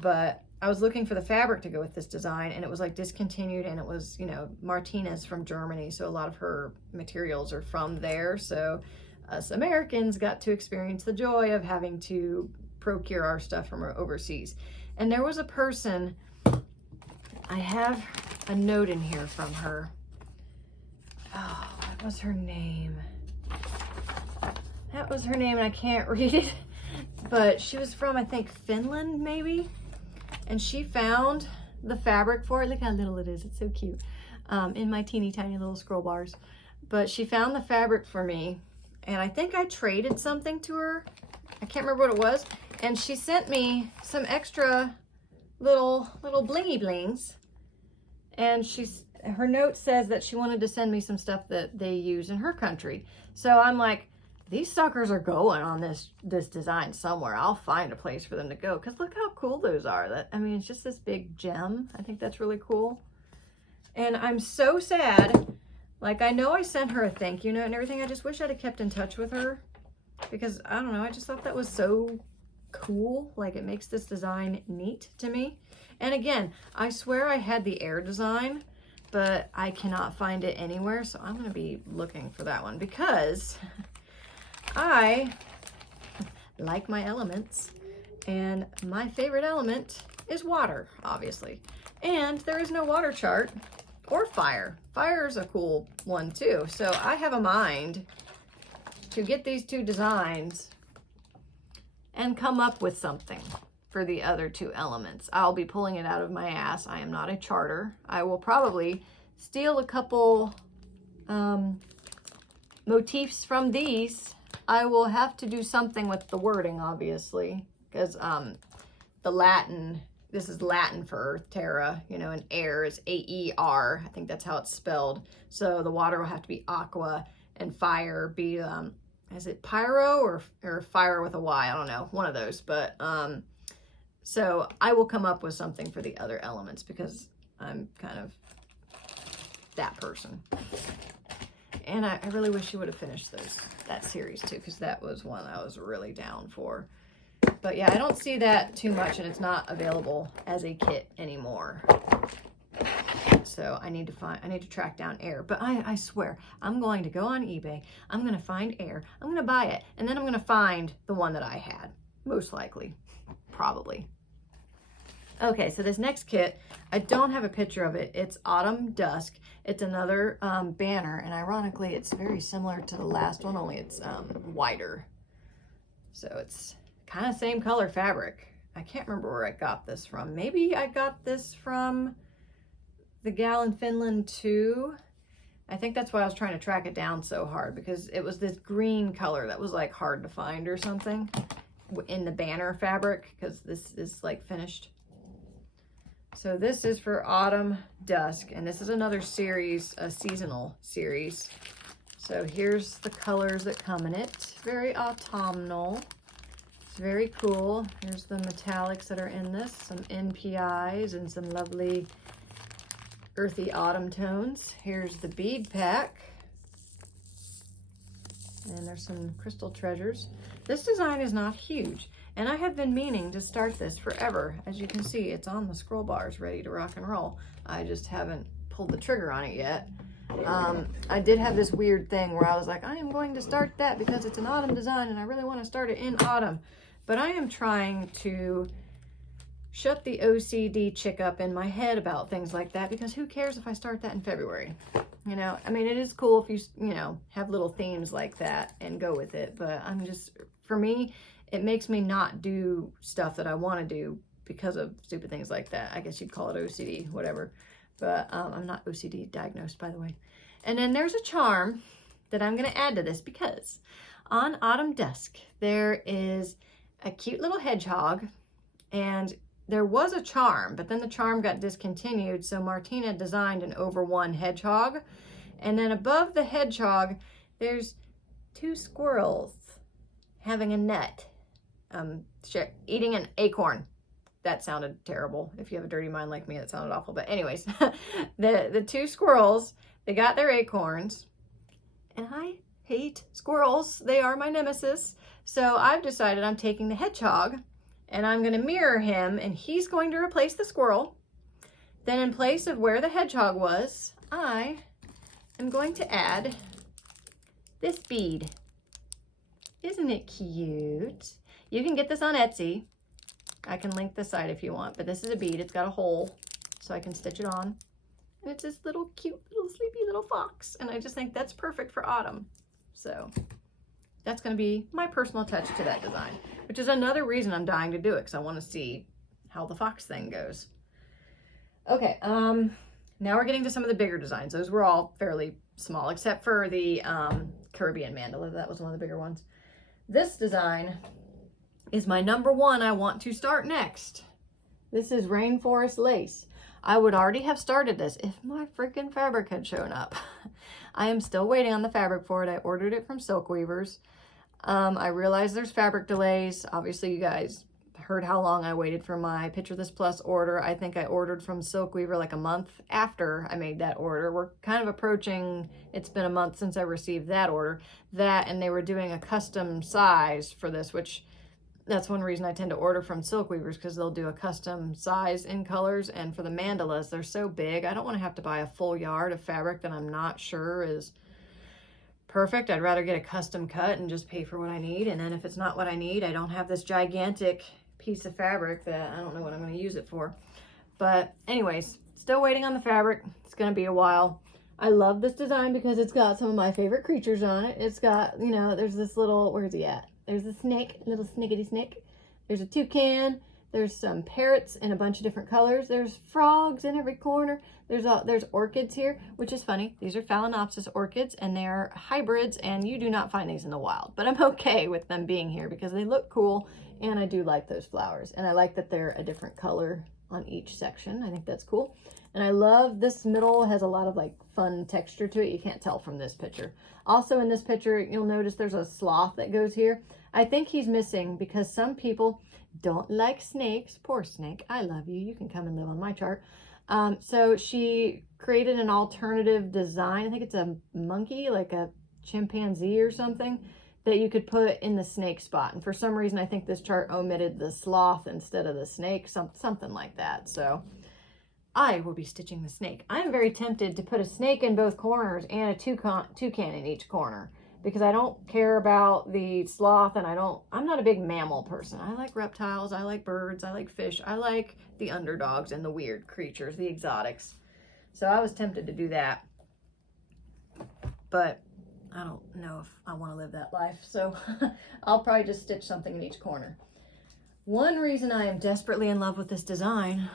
But I was looking for the fabric to go with this design, and it was like discontinued, and it was, you know, Martinez from Germany. So a lot of her materials are from there. So us Americans got to experience the joy of having to procure our stuff from overseas. And there was a person, I have a note in here from her. Oh, what was her name? That was her name, and I can't read it. But she was from, I think, Finland, maybe. And she found the fabric for it. Look how little it is. It's so cute. In my teeny tiny little scroll bars. But she found the fabric for me. And I think I traded something to her. I can't remember what it was. And she sent me some extra little blingy blings. And her note says that she wanted to send me some stuff that they use in her country. So I'm like, these suckers are going on this design somewhere. I'll find a place for them to go. Because look how cool those are. I mean, it's just this big gem. I think that's really cool. And I'm so sad. Like, I know I sent her a thank you note and everything. I just wish I'd have kept in touch with her. Because, I don't know, I just thought that was so cool. Like, it makes this design neat to me. And again, I swear I had the air design, but I cannot find it anywhere. So I'm going to be looking for that one because I like my elements, and my favorite element is water, obviously. And there is no water chart or fire. Fire is a cool one too. So I have a mind to get these two designs and come up with something for the other two elements. I'll be pulling it out of my ass. I am not a charter. I will probably steal a couple motifs from these. I will have to do something with the wording, obviously, because the Latin this is Latin for earth, terra, you know, and air is A-E-R. I think that's how it's spelled. So the water will have to be aqua, and fire be, is it pyro or fire with a Y? I don't know, one of those. But so I will come up with something for the other elements because I'm kind of that person. And I really wish you would have finished that series too, because that was one I was really down for. But yeah, I don't see that too much, and it's not available as a kit anymore. So I need to track down air. But I swear, I'm going to go on eBay, I'm going to find air, I'm going to buy it, and then I'm going to find the one that I had. Most likely. Probably. Okay, so this next kit, I don't have a picture of it. It's Autumn Dusk. It's another banner, and ironically, it's very similar to the last one, only it's wider. So it's kind of same color fabric. I can't remember where I got this from. Maybe I got this from the gal in Finland too. I think that's why I was trying to track it down so hard, because it was this green color that was like hard to find or something in the banner fabric, because this is like finished. So this is for Autumn Dusk, and this is another series, a seasonal series. So here's the colors that come in it. It's very autumnal. It's very cool. Here's the metallics that are in this, some NPIs and some lovely earthy autumn tones. Here's the bead pack. And there's some crystal treasures. This design is not huge, and I have been meaning to start this forever. As you can see, it's on the scroll bars, ready to rock and roll. I just haven't pulled the trigger on it yet. I did have this weird thing where I was like, I am going to start that because it's an autumn design and I really want to start it in autumn. But I am trying to shut the OCD chick up in my head about things like that, because who cares if I start that in February? You know, I mean, it is cool if you know, have little themes like that and go with it. But I'm just, for me, it makes me not do stuff that I want to do because of stupid things like that. I guess you'd call it OCD, whatever. But I'm not OCD diagnosed, by the way. And then there's a charm that I'm going to add to this, because on Autumn Dusk, there is a cute little hedgehog, and there was a charm, but then the charm got discontinued, so Martina designed an over one hedgehog. And then above the hedgehog, there's two squirrels having a nut, eating an acorn. That sounded terrible. If you have a dirty mind like me, that sounded awful. But anyways, the two squirrels, they got their acorns, and I hate squirrels. They are my nemesis. So I've decided I'm taking the hedgehog, and I'm going to mirror him, and he's going to replace the squirrel. Then in place of where the hedgehog was, I am going to add this bead. Isn't it cute? You can get this on Etsy. I can link the site if you want, but this is a bead. It's got a hole so I can stitch it on. And it's this little cute, little sleepy little fox. And I just think that's perfect for autumn. So that's going to be my personal touch to that design, which is another reason I'm dying to do it, because I want to see how the fox thing goes. Okay, now we're getting to some of the bigger designs. Those were all fairly small, except for the Caribbean mandala. That was one of the bigger ones. This design is my number one I want to start next. This is Rainforest Lace. I would already have started this if my freaking fabric had shown up. I am still waiting on the fabric for it. I ordered it from Silk Weavers. I realize there's fabric delays. Obviously, you guys heard how long I waited for my Picture This Plus order. I think I ordered from Silk Weaver like a month after I made that order. We're kind of approaching, it's been a month since I received that order. That, and they were doing a custom size for this, which that's one reason I tend to order from Silk Weavers, because they'll do a custom size in colors. And for the mandalas, they're so big, I don't want to have to buy a full yard of fabric that I'm not sure is perfect. I'd rather get a custom cut and just pay for what I need. And then if it's not what I need, I don't have this gigantic piece of fabric that I don't know what I'm going to use it for. But anyways, still waiting on the fabric. It's going to be a while. I love this design because it's got some of my favorite creatures on it. It's got, you know, there's this little, where's he at? There's a snake, little snickety snick. There's a toucan. There's some parrots in a bunch of different colors. There's frogs in every corner. There's orchids here, which is funny. These are Phalaenopsis orchids, and they are hybrids, and you do not find these in the wild. But I'm okay with them being here because they look cool, and I do like those flowers. And I like that they're a different color on each section. I think that's cool. And I love this middle, has a lot of like fun texture to it. You can't tell from this picture. Also in this picture, you'll notice there's a sloth that goes here. I think he's missing because some people don't like snakes. Poor snake, I love you. You can come and live on my chart. So she created an alternative design. I think it's a monkey, like a chimpanzee or something, that you could put in the snake spot. And for some reason, I think this chart omitted the sloth instead of the snake, something like that. So I will be stitching the snake. I'm very tempted to put a snake in both corners and a toucan in each corner, because I don't care about the sloth, and I'm not a big mammal person. I like reptiles, I like birds, I like fish, I like the underdogs and the weird creatures, the exotics. So I was tempted to do that, but I don't know if I want to live that life. So I'll probably just stitch something in each corner. One reason I am desperately in love with this design.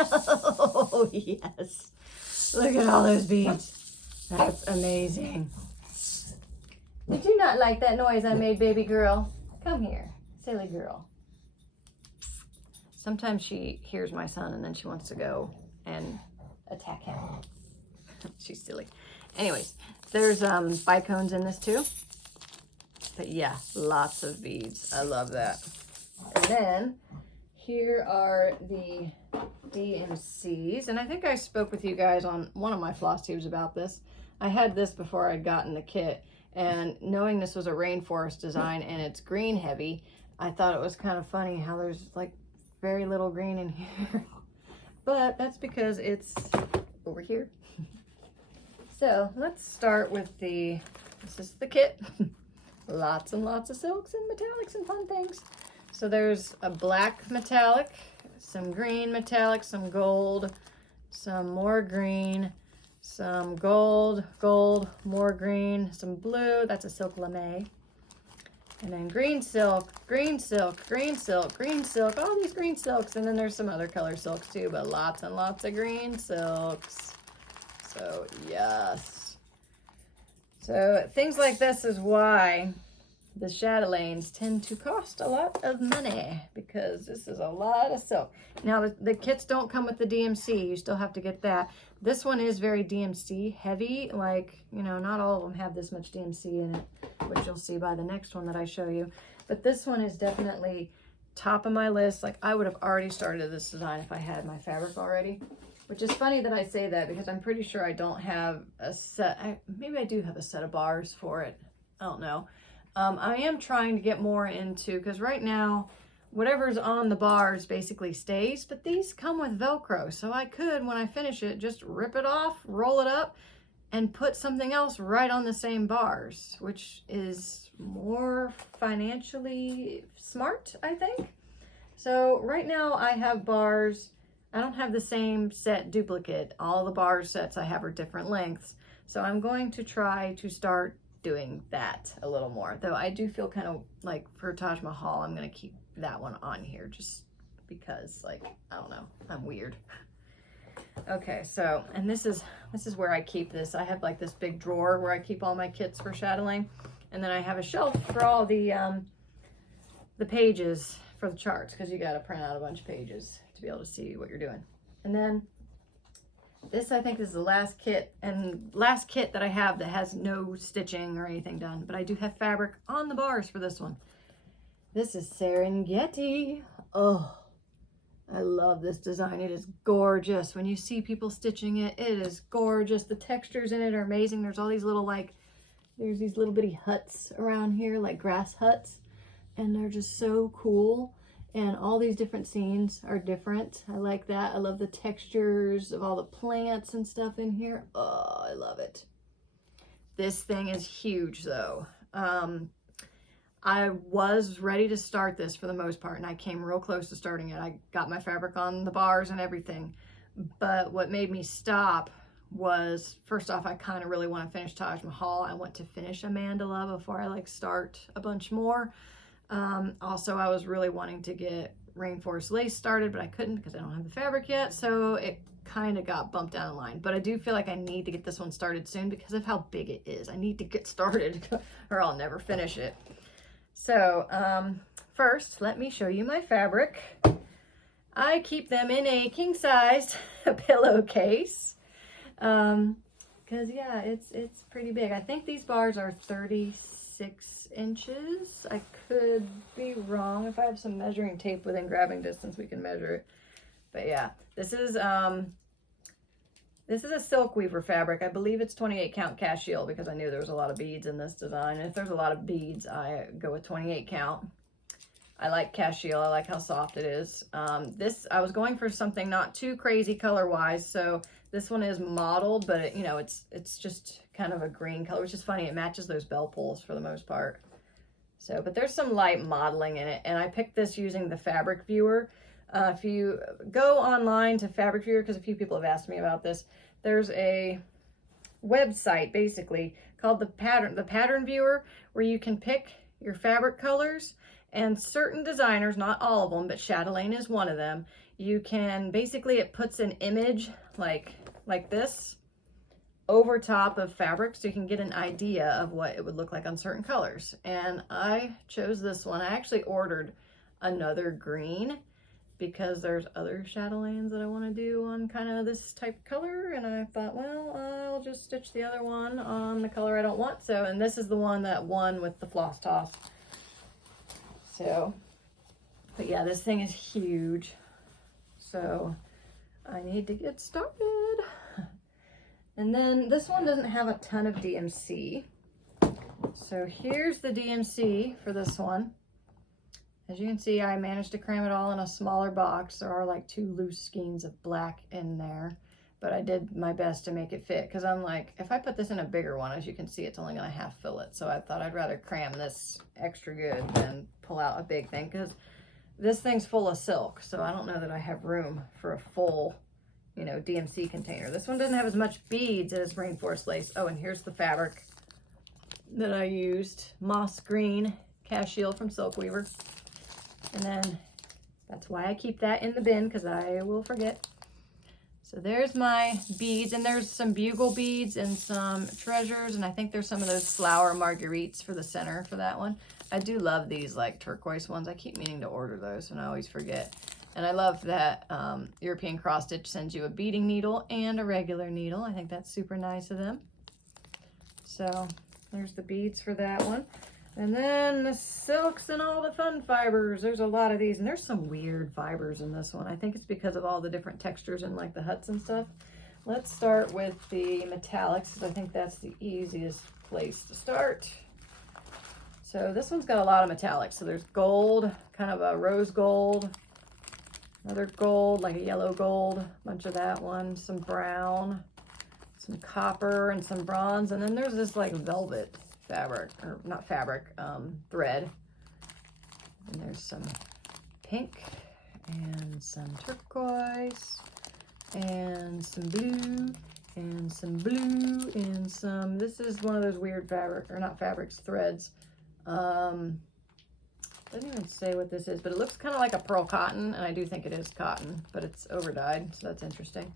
Oh, yes. Look at all those beads. That's amazing. Did you not like that noise I made, baby girl? Come here, silly girl. Sometimes she hears my son and then she wants to go and attack him. She's silly. Anyways, there's bicones in this too. But yeah, lots of beads. I love that. And then here are the DMCs. And I think I spoke with you guys on one of my floss tubes about this. I had this before I'd gotten the kit. And knowing this was a rainforest design and it's green heavy, I thought it was kind of funny how there's like very little green in here. But that's because it's over here. So let's start with this is the kit. Lots and lots of silks and metallics and fun things. So there's a black metallic, some green metallic, some gold, some more green, some gold, more green, some blue, that's a silk lame. And then green silk, green silk, green silk, green silk, all these green silks. And then there's some other color silks too, but lots and lots of green silks. So yes. So things like this is why the chatelaines tend to cost a lot of money, because this is a lot of silk. Now the kits don't come with the DMC, you still have to get that. This one is very DMC heavy, like, you know, not all of them have this much DMC in it, which you'll see by the next one that I show you. But this one is definitely top of my list. Like, I would have already started this design if I had my fabric already. Which is funny that I say that, because I'm pretty sure I don't have a set. Maybe I do have a set of bars for it. I don't know. I am trying to get more into, because right now, whatever's on the bars basically stays, but these come with Velcro. So I could, when I finish it, just rip it off, roll it up, and put something else right on the same bars, which is more financially smart, I think. So right now I have bars. I don't have the same set duplicate. All the bar sets I have are different lengths. So I'm going to try to start doing that a little more. Though I do feel kind of like for Taj Mahal, I'm going to keep that one on here just because, like, I don't know, I'm weird. Okay, so, and this is where I keep this. I have like this big drawer where I keep all my kits for chatelaine. And then I have a shelf for all the pages for the charts, because you got to print out a bunch of pages to be able to see what you're doing. And then this, I think, is the last kit that I have that has no stitching or anything done, but I do have fabric on the bars for this one. This is Serengeti. Oh, I love this design. It is gorgeous. When you see people stitching it, it is gorgeous. The textures in it are amazing. There's all these little, like, there's these little bitty huts around here, like grass huts, and they're just so cool. And all these different scenes are different. I like that. I love the textures of all the plants and stuff in here. Oh, I love it. This thing is huge though. I was ready to start this for the most part, and I came real close to starting it. I got my fabric on the bars and everything. But what made me stop was, first off, I kind of really want to finish Taj Mahal. I want to finish a mandala before I like start a bunch more. Also, I was really wanting to get Rainforest Lace started, but I couldn't because I don't have the fabric yet, so it kind of got bumped down the line. But I do feel like I need to get this one started soon because of how big it is. I need to get started or I'll never finish it. So, first, let me show you my fabric. I keep them in a king-sized pillowcase. Because yeah, it's pretty big. I think these bars are 36 inches. I could be wrong. If I have some measuring tape within grabbing distance, we can measure it. But yeah, this is a silk weaver fabric. I believe it's 28 count cast shield because I knew there was a lot of beads in this design. And if there's a lot of beads, I go with 28 count. I like cast shield. I like how soft it is. I was going for something not too crazy color-wise, so this one is mottled, but it, you know, it's just kind of a green color, which is funny. It matches those bell pulls for the most part. So, but there's some light modeling in it, and I picked this using the fabric viewer. If you go online to fabric viewer, because a few people have asked me about this, there's a website basically called the pattern viewer, where you can pick your fabric colors. And certain designers, not all of them, but Chatelaine is one of them, you can basically, it puts an image like this over top of fabric, so you can get an idea of what it would look like on certain colors. And I chose this one. I actually ordered another green because there's other Chatelaines that I want to do on kind of this type of color, and I thought, well, I'll just stitch the other one on the color I don't want. So, and this is the one that won with the floss toss. So, but yeah, this thing is huge, so I need to get started. And then this one doesn't have a ton of DMC. So here's the DMC for this one. As you can see, I managed to cram it all in a smaller box. There are like 2 loose skeins of black in there, but I did my best to make it fit, because I'm like, if I put this in a bigger one, as you can see, it's only gonna half fill it. So I thought I'd rather cram this extra good than pull out a big thing, because this thing's full of silk. So I don't know that I have room for a full, you know, DMC container. This one doesn't have as much beads as Rainforest Lace. Oh, and here's the fabric that I used, moss green cast shield from Silk Weaver. And then that's why I keep that in the bin, because I will forget. So there's my beads, and there's some bugle beads and some treasures, and I think there's some of those flower marguerites for the center for that one. I do love these like turquoise ones. I keep meaning to order those and I always forget. And I love that European Cross Stitch sends you a beading needle and a regular needle. I think that's super nice of them. So there's the beads for that one. And then the silks and all the fun fibers. There's a lot of these, and there's some weird fibers in this one. I think it's because of all the different textures and like the huts and stuff. Let's start with the metallics, because I think that's the easiest place to start. So this one's got a lot of metallics. So there's gold, kind of a rose gold, another gold, like a yellow gold, a bunch of that one, some brown, some copper, and some bronze. And then there's this like velvet fabric, or not fabric, thread. And there's some pink and some turquoise and some blue and some blue and some, this is one of those weird fabric, or not fabrics, threads. Doesn't even say what this is, but it looks kind of like a pearl cotton, and I do think it is cotton, but it's over dyed, so that's interesting.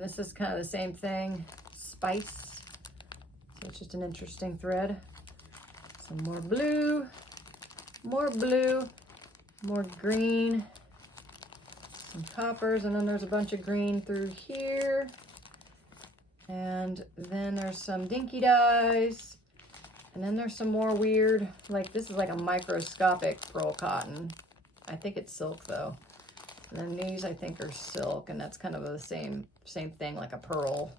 This is kind of the same thing, spice. So it's just an interesting thread. Some more blue, more green, some coppers, and then there's a bunch of green through here. And then there's some dinky dyes. And then there's some more weird, like this is like a microscopic pearl cotton. I think it's silk though. And then these I think are silk, and that's kind of the same thing, like a pearl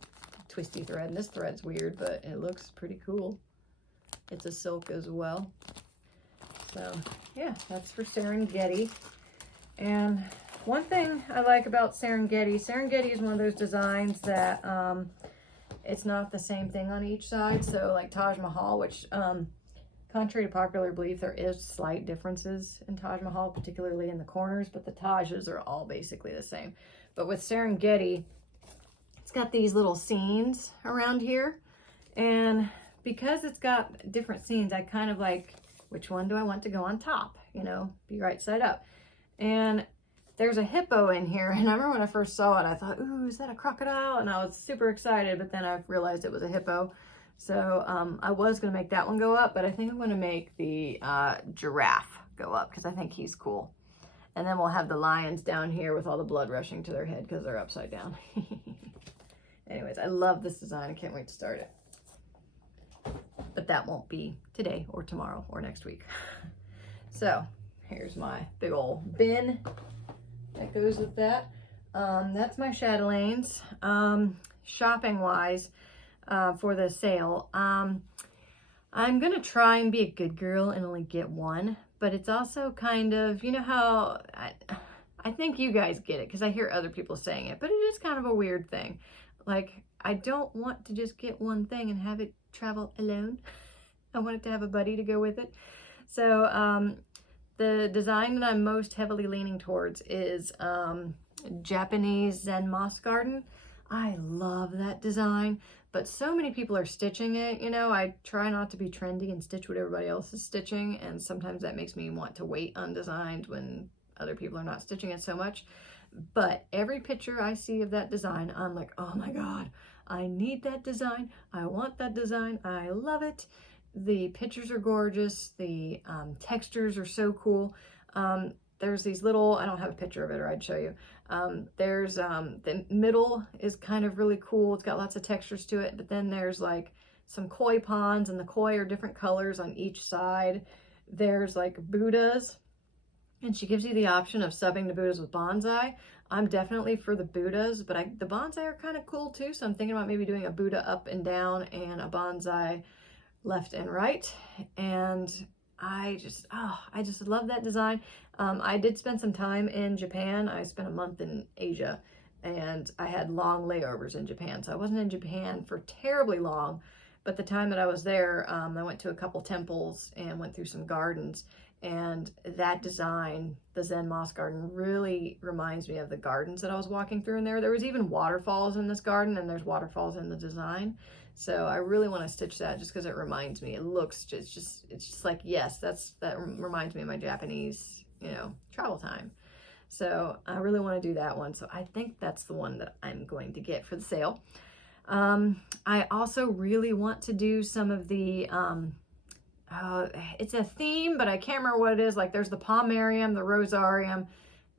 twisty thread. And this thread's weird, but it looks pretty cool. It's a silk as well. So yeah, that's for Serengeti. And one thing I like about Serengeti is one of those designs that it's not the same thing on each side. So like Taj Mahal, which contrary to popular belief, there is slight differences in Taj Mahal, particularly in the corners, but the Tajes are all basically the same. But with Serengeti, it's got these little scenes around here, and because it's got different scenes, I kind of like, which one do I want to go on top, you know, be right side up. And there's a hippo in here, and I remember when I first saw it, I thought, ooh, is that a crocodile? And I was super excited, but then I realized it was a hippo. So I was gonna make that one go up, but I think I'm gonna make the giraffe go up, because I think he's cool. And then we'll have the lions down here with all the blood rushing to their head because they're upside down. Anyways, I love this design. I can't wait to start it. But that won't be today or tomorrow or next week. So here's my big old bin that goes with that. That's my chatelaines. Shopping wise, for the sale, I'm gonna try and be a good girl and only get one, but it's also kind of, you know how, I think you guys get it because I hear other people saying it, but it is kind of a weird thing. Like, I don't want to just get one thing and have it travel alone. I want it to have a buddy to go with it. So the design that I'm most heavily leaning towards is Japanese Zen moss garden. I love that design, but so many people are stitching it. You know, I try not to be trendy and stitch what everybody else is stitching, and sometimes that makes me want to wait on designs when other people are not stitching it so much. But every picture I see of that design, I'm like, oh my God, I need that design. I want that design. I love it. The pictures are gorgeous. The textures are so cool. There's these little, I don't have a picture of it or I'd show you. There's the middle is kind of really cool. It's got lots of textures to it, but then there's like some koi ponds, and the koi are different colors on each side. There's like Buddhas, and she gives you the option of subbing the Buddhas with bonsai. I'm definitely for the Buddhas, but the bonsai are kind of cool too. So I'm thinking about maybe doing a Buddha up and down and a bonsai left and right. And I just love that design. I did spend some time in Japan. I spent a month in Asia, and I had long layovers in Japan. So I wasn't in Japan for terribly long, but the time that I was there, I went to a couple temples and went through some gardens. And that design, the Zen moss garden, really reminds me of the gardens that I was walking through in there. There was even waterfalls in this garden, and there's waterfalls in the design. So I really want to stitch that just because it reminds me. It looks it's just like, yes, that reminds me of my Japanese, you know, travel time. So I really want to do that one. So I think that's the one that I'm going to get for the sale. I also really want to do some of the, it's a theme, but I can't remember what it is. Like there's the pomerium, the rosarium,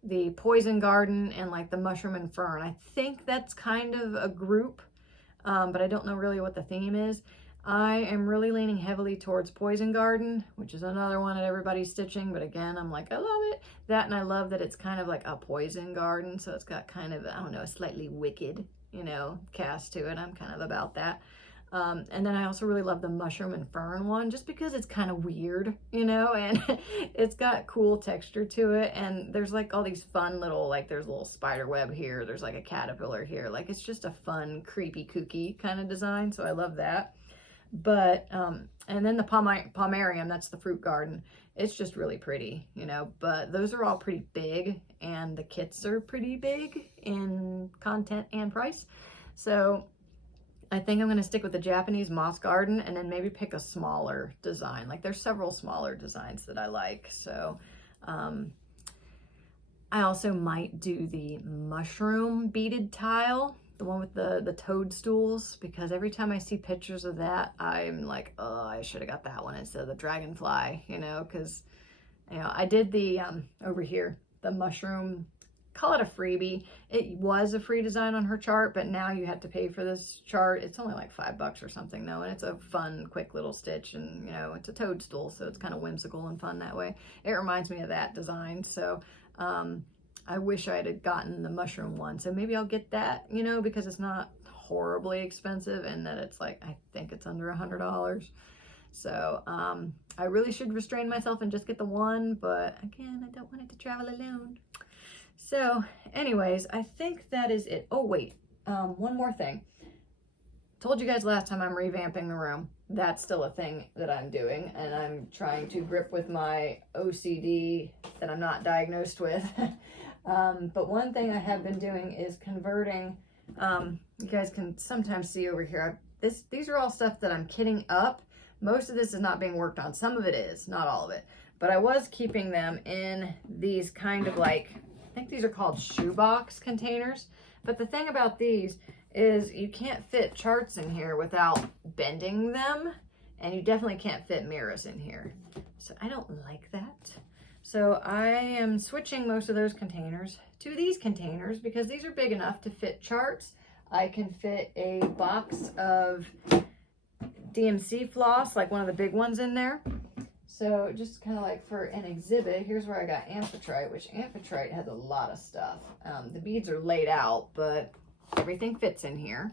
the poison garden, and like the mushroom and fern. I think that's kind of a group. But I don't know really what the theme is. I am really leaning heavily towards Poison Garden, which is another one that everybody's stitching, but again, I'm like, I love it. That, and I love that it's kind of like a poison garden, so it's got kind of, I don't know, a slightly wicked, you know, cast to it. I'm kind of about that. And then I also really love the mushroom and fern one, just because it's kind of weird, you know, and it's got cool texture to it. And there's like all these fun little, like there's a little spider web here. There's like a caterpillar here. Like it's just a fun, creepy, kooky kind of design. So I love that. But, and then the pomerium, that's the fruit garden. It's just really pretty, you know, but those are all pretty big, and the kits are pretty big in content and price. So I think I'm going to stick with the Japanese moss garden, and then maybe pick a smaller design. Like there's several smaller designs that I like. So I also might do the mushroom beaded tile, the one with the toadstools, because every time I see pictures of that, I'm like, oh, I should have got that one instead of the dragonfly, you know, because, you know, I did the, over here, the mushroom, call it a freebie. It was a free design on her chart, but now you have to pay for this chart. It's only like $5 or something though, and it's a fun, quick little stitch, and you know, it's a toadstool, so it's kind of whimsical and fun that way. It reminds me of that design, so I wish I had gotten the mushroom one, so maybe I'll get that, you know, because it's not horribly expensive, and that it's like, I think it's under $100. So I really should restrain myself and just get the one, but again, I don't want it to travel alone. So anyways, I think that is it. Oh wait, one more thing. Told you guys last time I'm revamping the room. That's still a thing that I'm doing, and I'm trying to grip with my OCD that I'm not diagnosed with. But one thing I have been doing is converting, you guys can sometimes see over here, these are all stuff that I'm kitting up. Most of this is not being worked on. Some of it is, not all of it. But I was keeping them in these kind of like, I think these are called shoebox containers. But the thing about these is you can't fit charts in here without bending them, and you definitely can't fit mirrors in here. So I don't like that. So I am switching most of those containers to these containers because these are big enough to fit charts. I can fit a box of DMC floss, like one of the big ones in there. So just kind of like for an exhibit, here's where I got amphitrite, which amphitrite has a lot of stuff. The beads are laid out, but everything fits in here,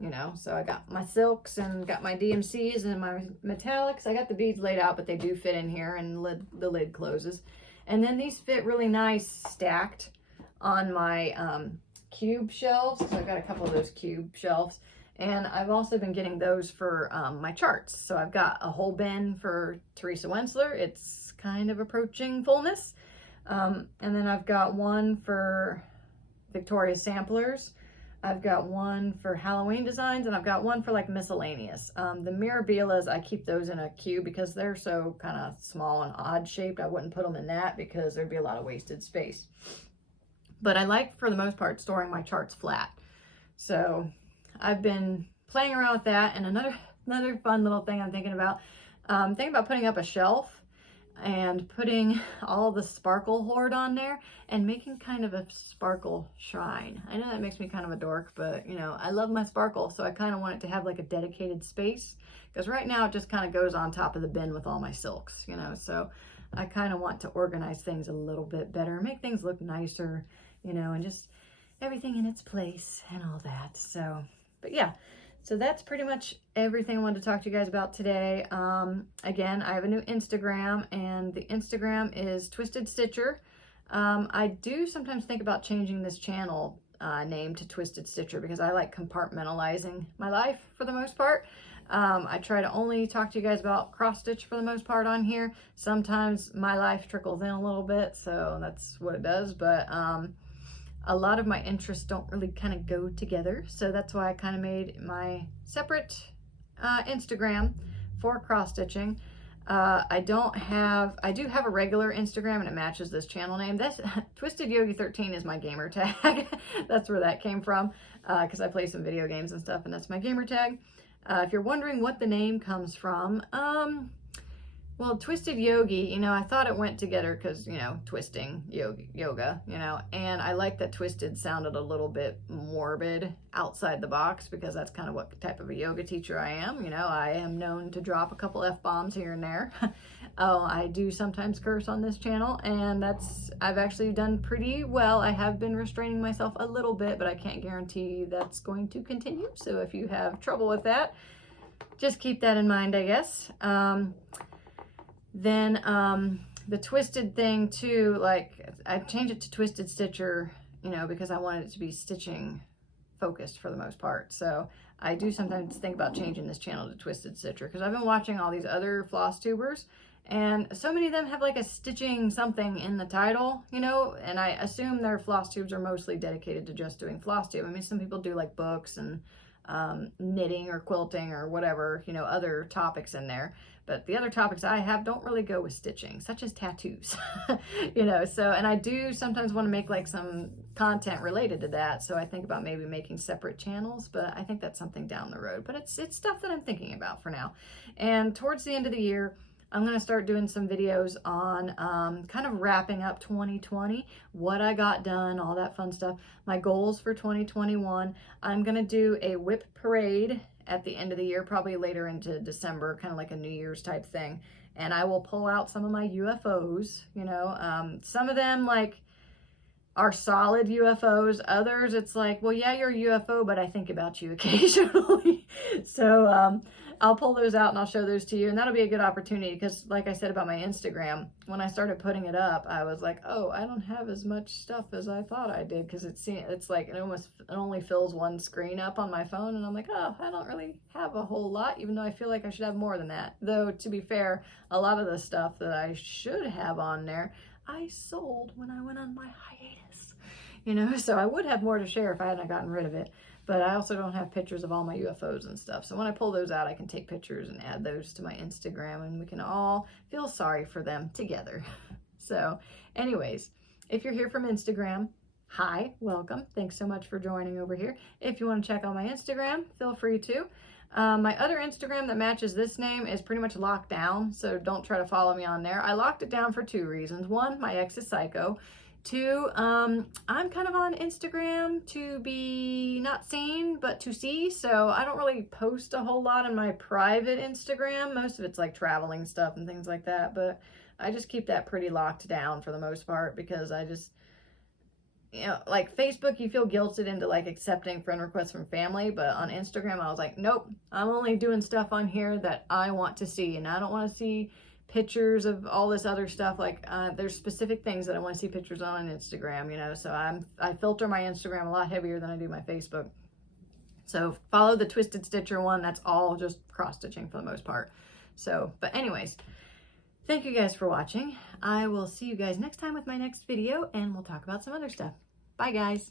you know. So I got my silks and got my DMCs and my metallics. I got the beads laid out, but they do fit in here, and the lid closes. And then these fit really nice stacked on my cube shelves. So I've got a couple of those cube shelves. And I've also been getting those for my charts. So I've got a whole bin for Teresa Wensler. It's kind of approaching fullness. And then I've got one for Victoria Samplers. I've got one for Halloween designs, and I've got one for like miscellaneous. The Mirabilis, I keep those in a cube because they're so kind of small and odd shaped. I wouldn't put them in that because thered be a lot of wasted space. But I like, for the most part, storing my charts flat. So I've been playing around with that. And another fun little thing I'm thinking about putting up a shelf and putting all the sparkle hoard on there and making kind of a sparkle shrine. I know that makes me kind of a dork, but you know, I love my sparkle, so I kind of want it to have like a dedicated space, because right now it just kind of goes on top of the bin with all my silks, you know. So I kind of want to organize things a little bit better, make things look nicer, you know, and just everything in its place and all that. So, but yeah, so that's pretty much everything I wanted to talk to you guys about today. Again, I have a new Instagram, and the Instagram is Twisted Stitcher. I do sometimes think about changing this channel name to Twisted Stitcher because I like compartmentalizing my life for the most part. I try to only talk to you guys about cross stitch for the most part on here. Sometimes my life trickles in a little bit, so that's what it does. But a lot of my interests don't really kind of go together. So that's why I kind of made my separate Instagram for cross stitching. I do have a regular Instagram, and it matches this channel name. That's Twisted Yogi 13 is my gamer tag. That's where that came from, because I play some video games and stuff, and that's my gamer tag. If you're wondering what the name comes from, well, Twisted Yogi, you know, I thought it went together because, you know, twisting, yoga, you know, and I like that twisted sounded a little bit morbid outside the box, because that's kind of what type of a yoga teacher I am. You know, I am known to drop a couple F-bombs here and there. Oh, I do sometimes curse on this channel, and I've actually done pretty well. I have been restraining myself a little bit, but I can't guarantee that's going to continue. So if you have trouble with that, just keep that in mind, I guess. Then the twisted thing too, like I changed it to Twisted Stitcher, you know, because I wanted it to be stitching focused for the most part. So I do sometimes think about changing this channel to Twisted Stitcher, because I've been watching all these other floss tubers, and so many of them have like a stitching something in the title, you know, and I assume their floss tubes are mostly dedicated to just doing floss tube. I mean, some people do like books and knitting or quilting or whatever, you know, other topics in there. But the other topics I have don't really go with stitching, such as tattoos, you know. So, and I do sometimes want to make like some content related to that. So I think about maybe making separate channels, but I think that's something down the road. But it's stuff that I'm thinking about for now. And towards the end of the year, I'm going to start doing some videos on kind of wrapping up 2020, what I got done, all that fun stuff, my goals for 2021. I'm going to do a whip parade at the end of the year, probably later into December, kind of like a New Year's type thing. And I will pull out some of my UFOs, you know, some of them like are solid UFOs. Others, it's like, well, yeah, you're a UFO, but I think about you occasionally. So I'll pull those out and I'll show those to you. And that'll be a good opportunity, because like I said about my Instagram, when I started putting it up, I was like, oh, I don't have as much stuff as I thought I did, because it's like it only fills one screen up on my phone. And I'm like, oh, I don't really have a whole lot, even though I feel like I should have more than that. Though, to be fair, a lot of the stuff that I should have on there, I sold when I went on my hiatus, you know, so I would have more to share if I hadn't gotten rid of it. But I also don't have pictures of all my UFOs and stuff. So when I pull those out, I can take pictures and add those to my Instagram, and we can all feel sorry for them together. So anyways, if you're here from Instagram, hi, welcome. Thanks so much for joining over here. If you want to check out my Instagram, feel free to. My other Instagram that matches this name is pretty much locked down, so don't try to follow me on there. I locked it down for 2 reasons. 1, my ex is psycho. 2, I'm kind of on Instagram to be not seen, but to see, so I don't really post a whole lot on my private Instagram. Most of it's like traveling stuff and things like that, but I just keep that pretty locked down for the most part because I just, you know, like Facebook, you feel guilted into like accepting friend requests from family, but on Instagram, I was like, nope, I'm only doing stuff on here that I want to see, and I don't want to see pictures of all this other stuff. Like, there's specific things that I want to see pictures on Instagram, you know, so I filter my Instagram a lot heavier than I do my Facebook. So follow the Twisted Stitcher one. That's all just cross stitching for the most part. So, but anyways, thank you guys for watching. I will see you guys next time with my next video, and we'll talk about some other stuff. Bye, guys.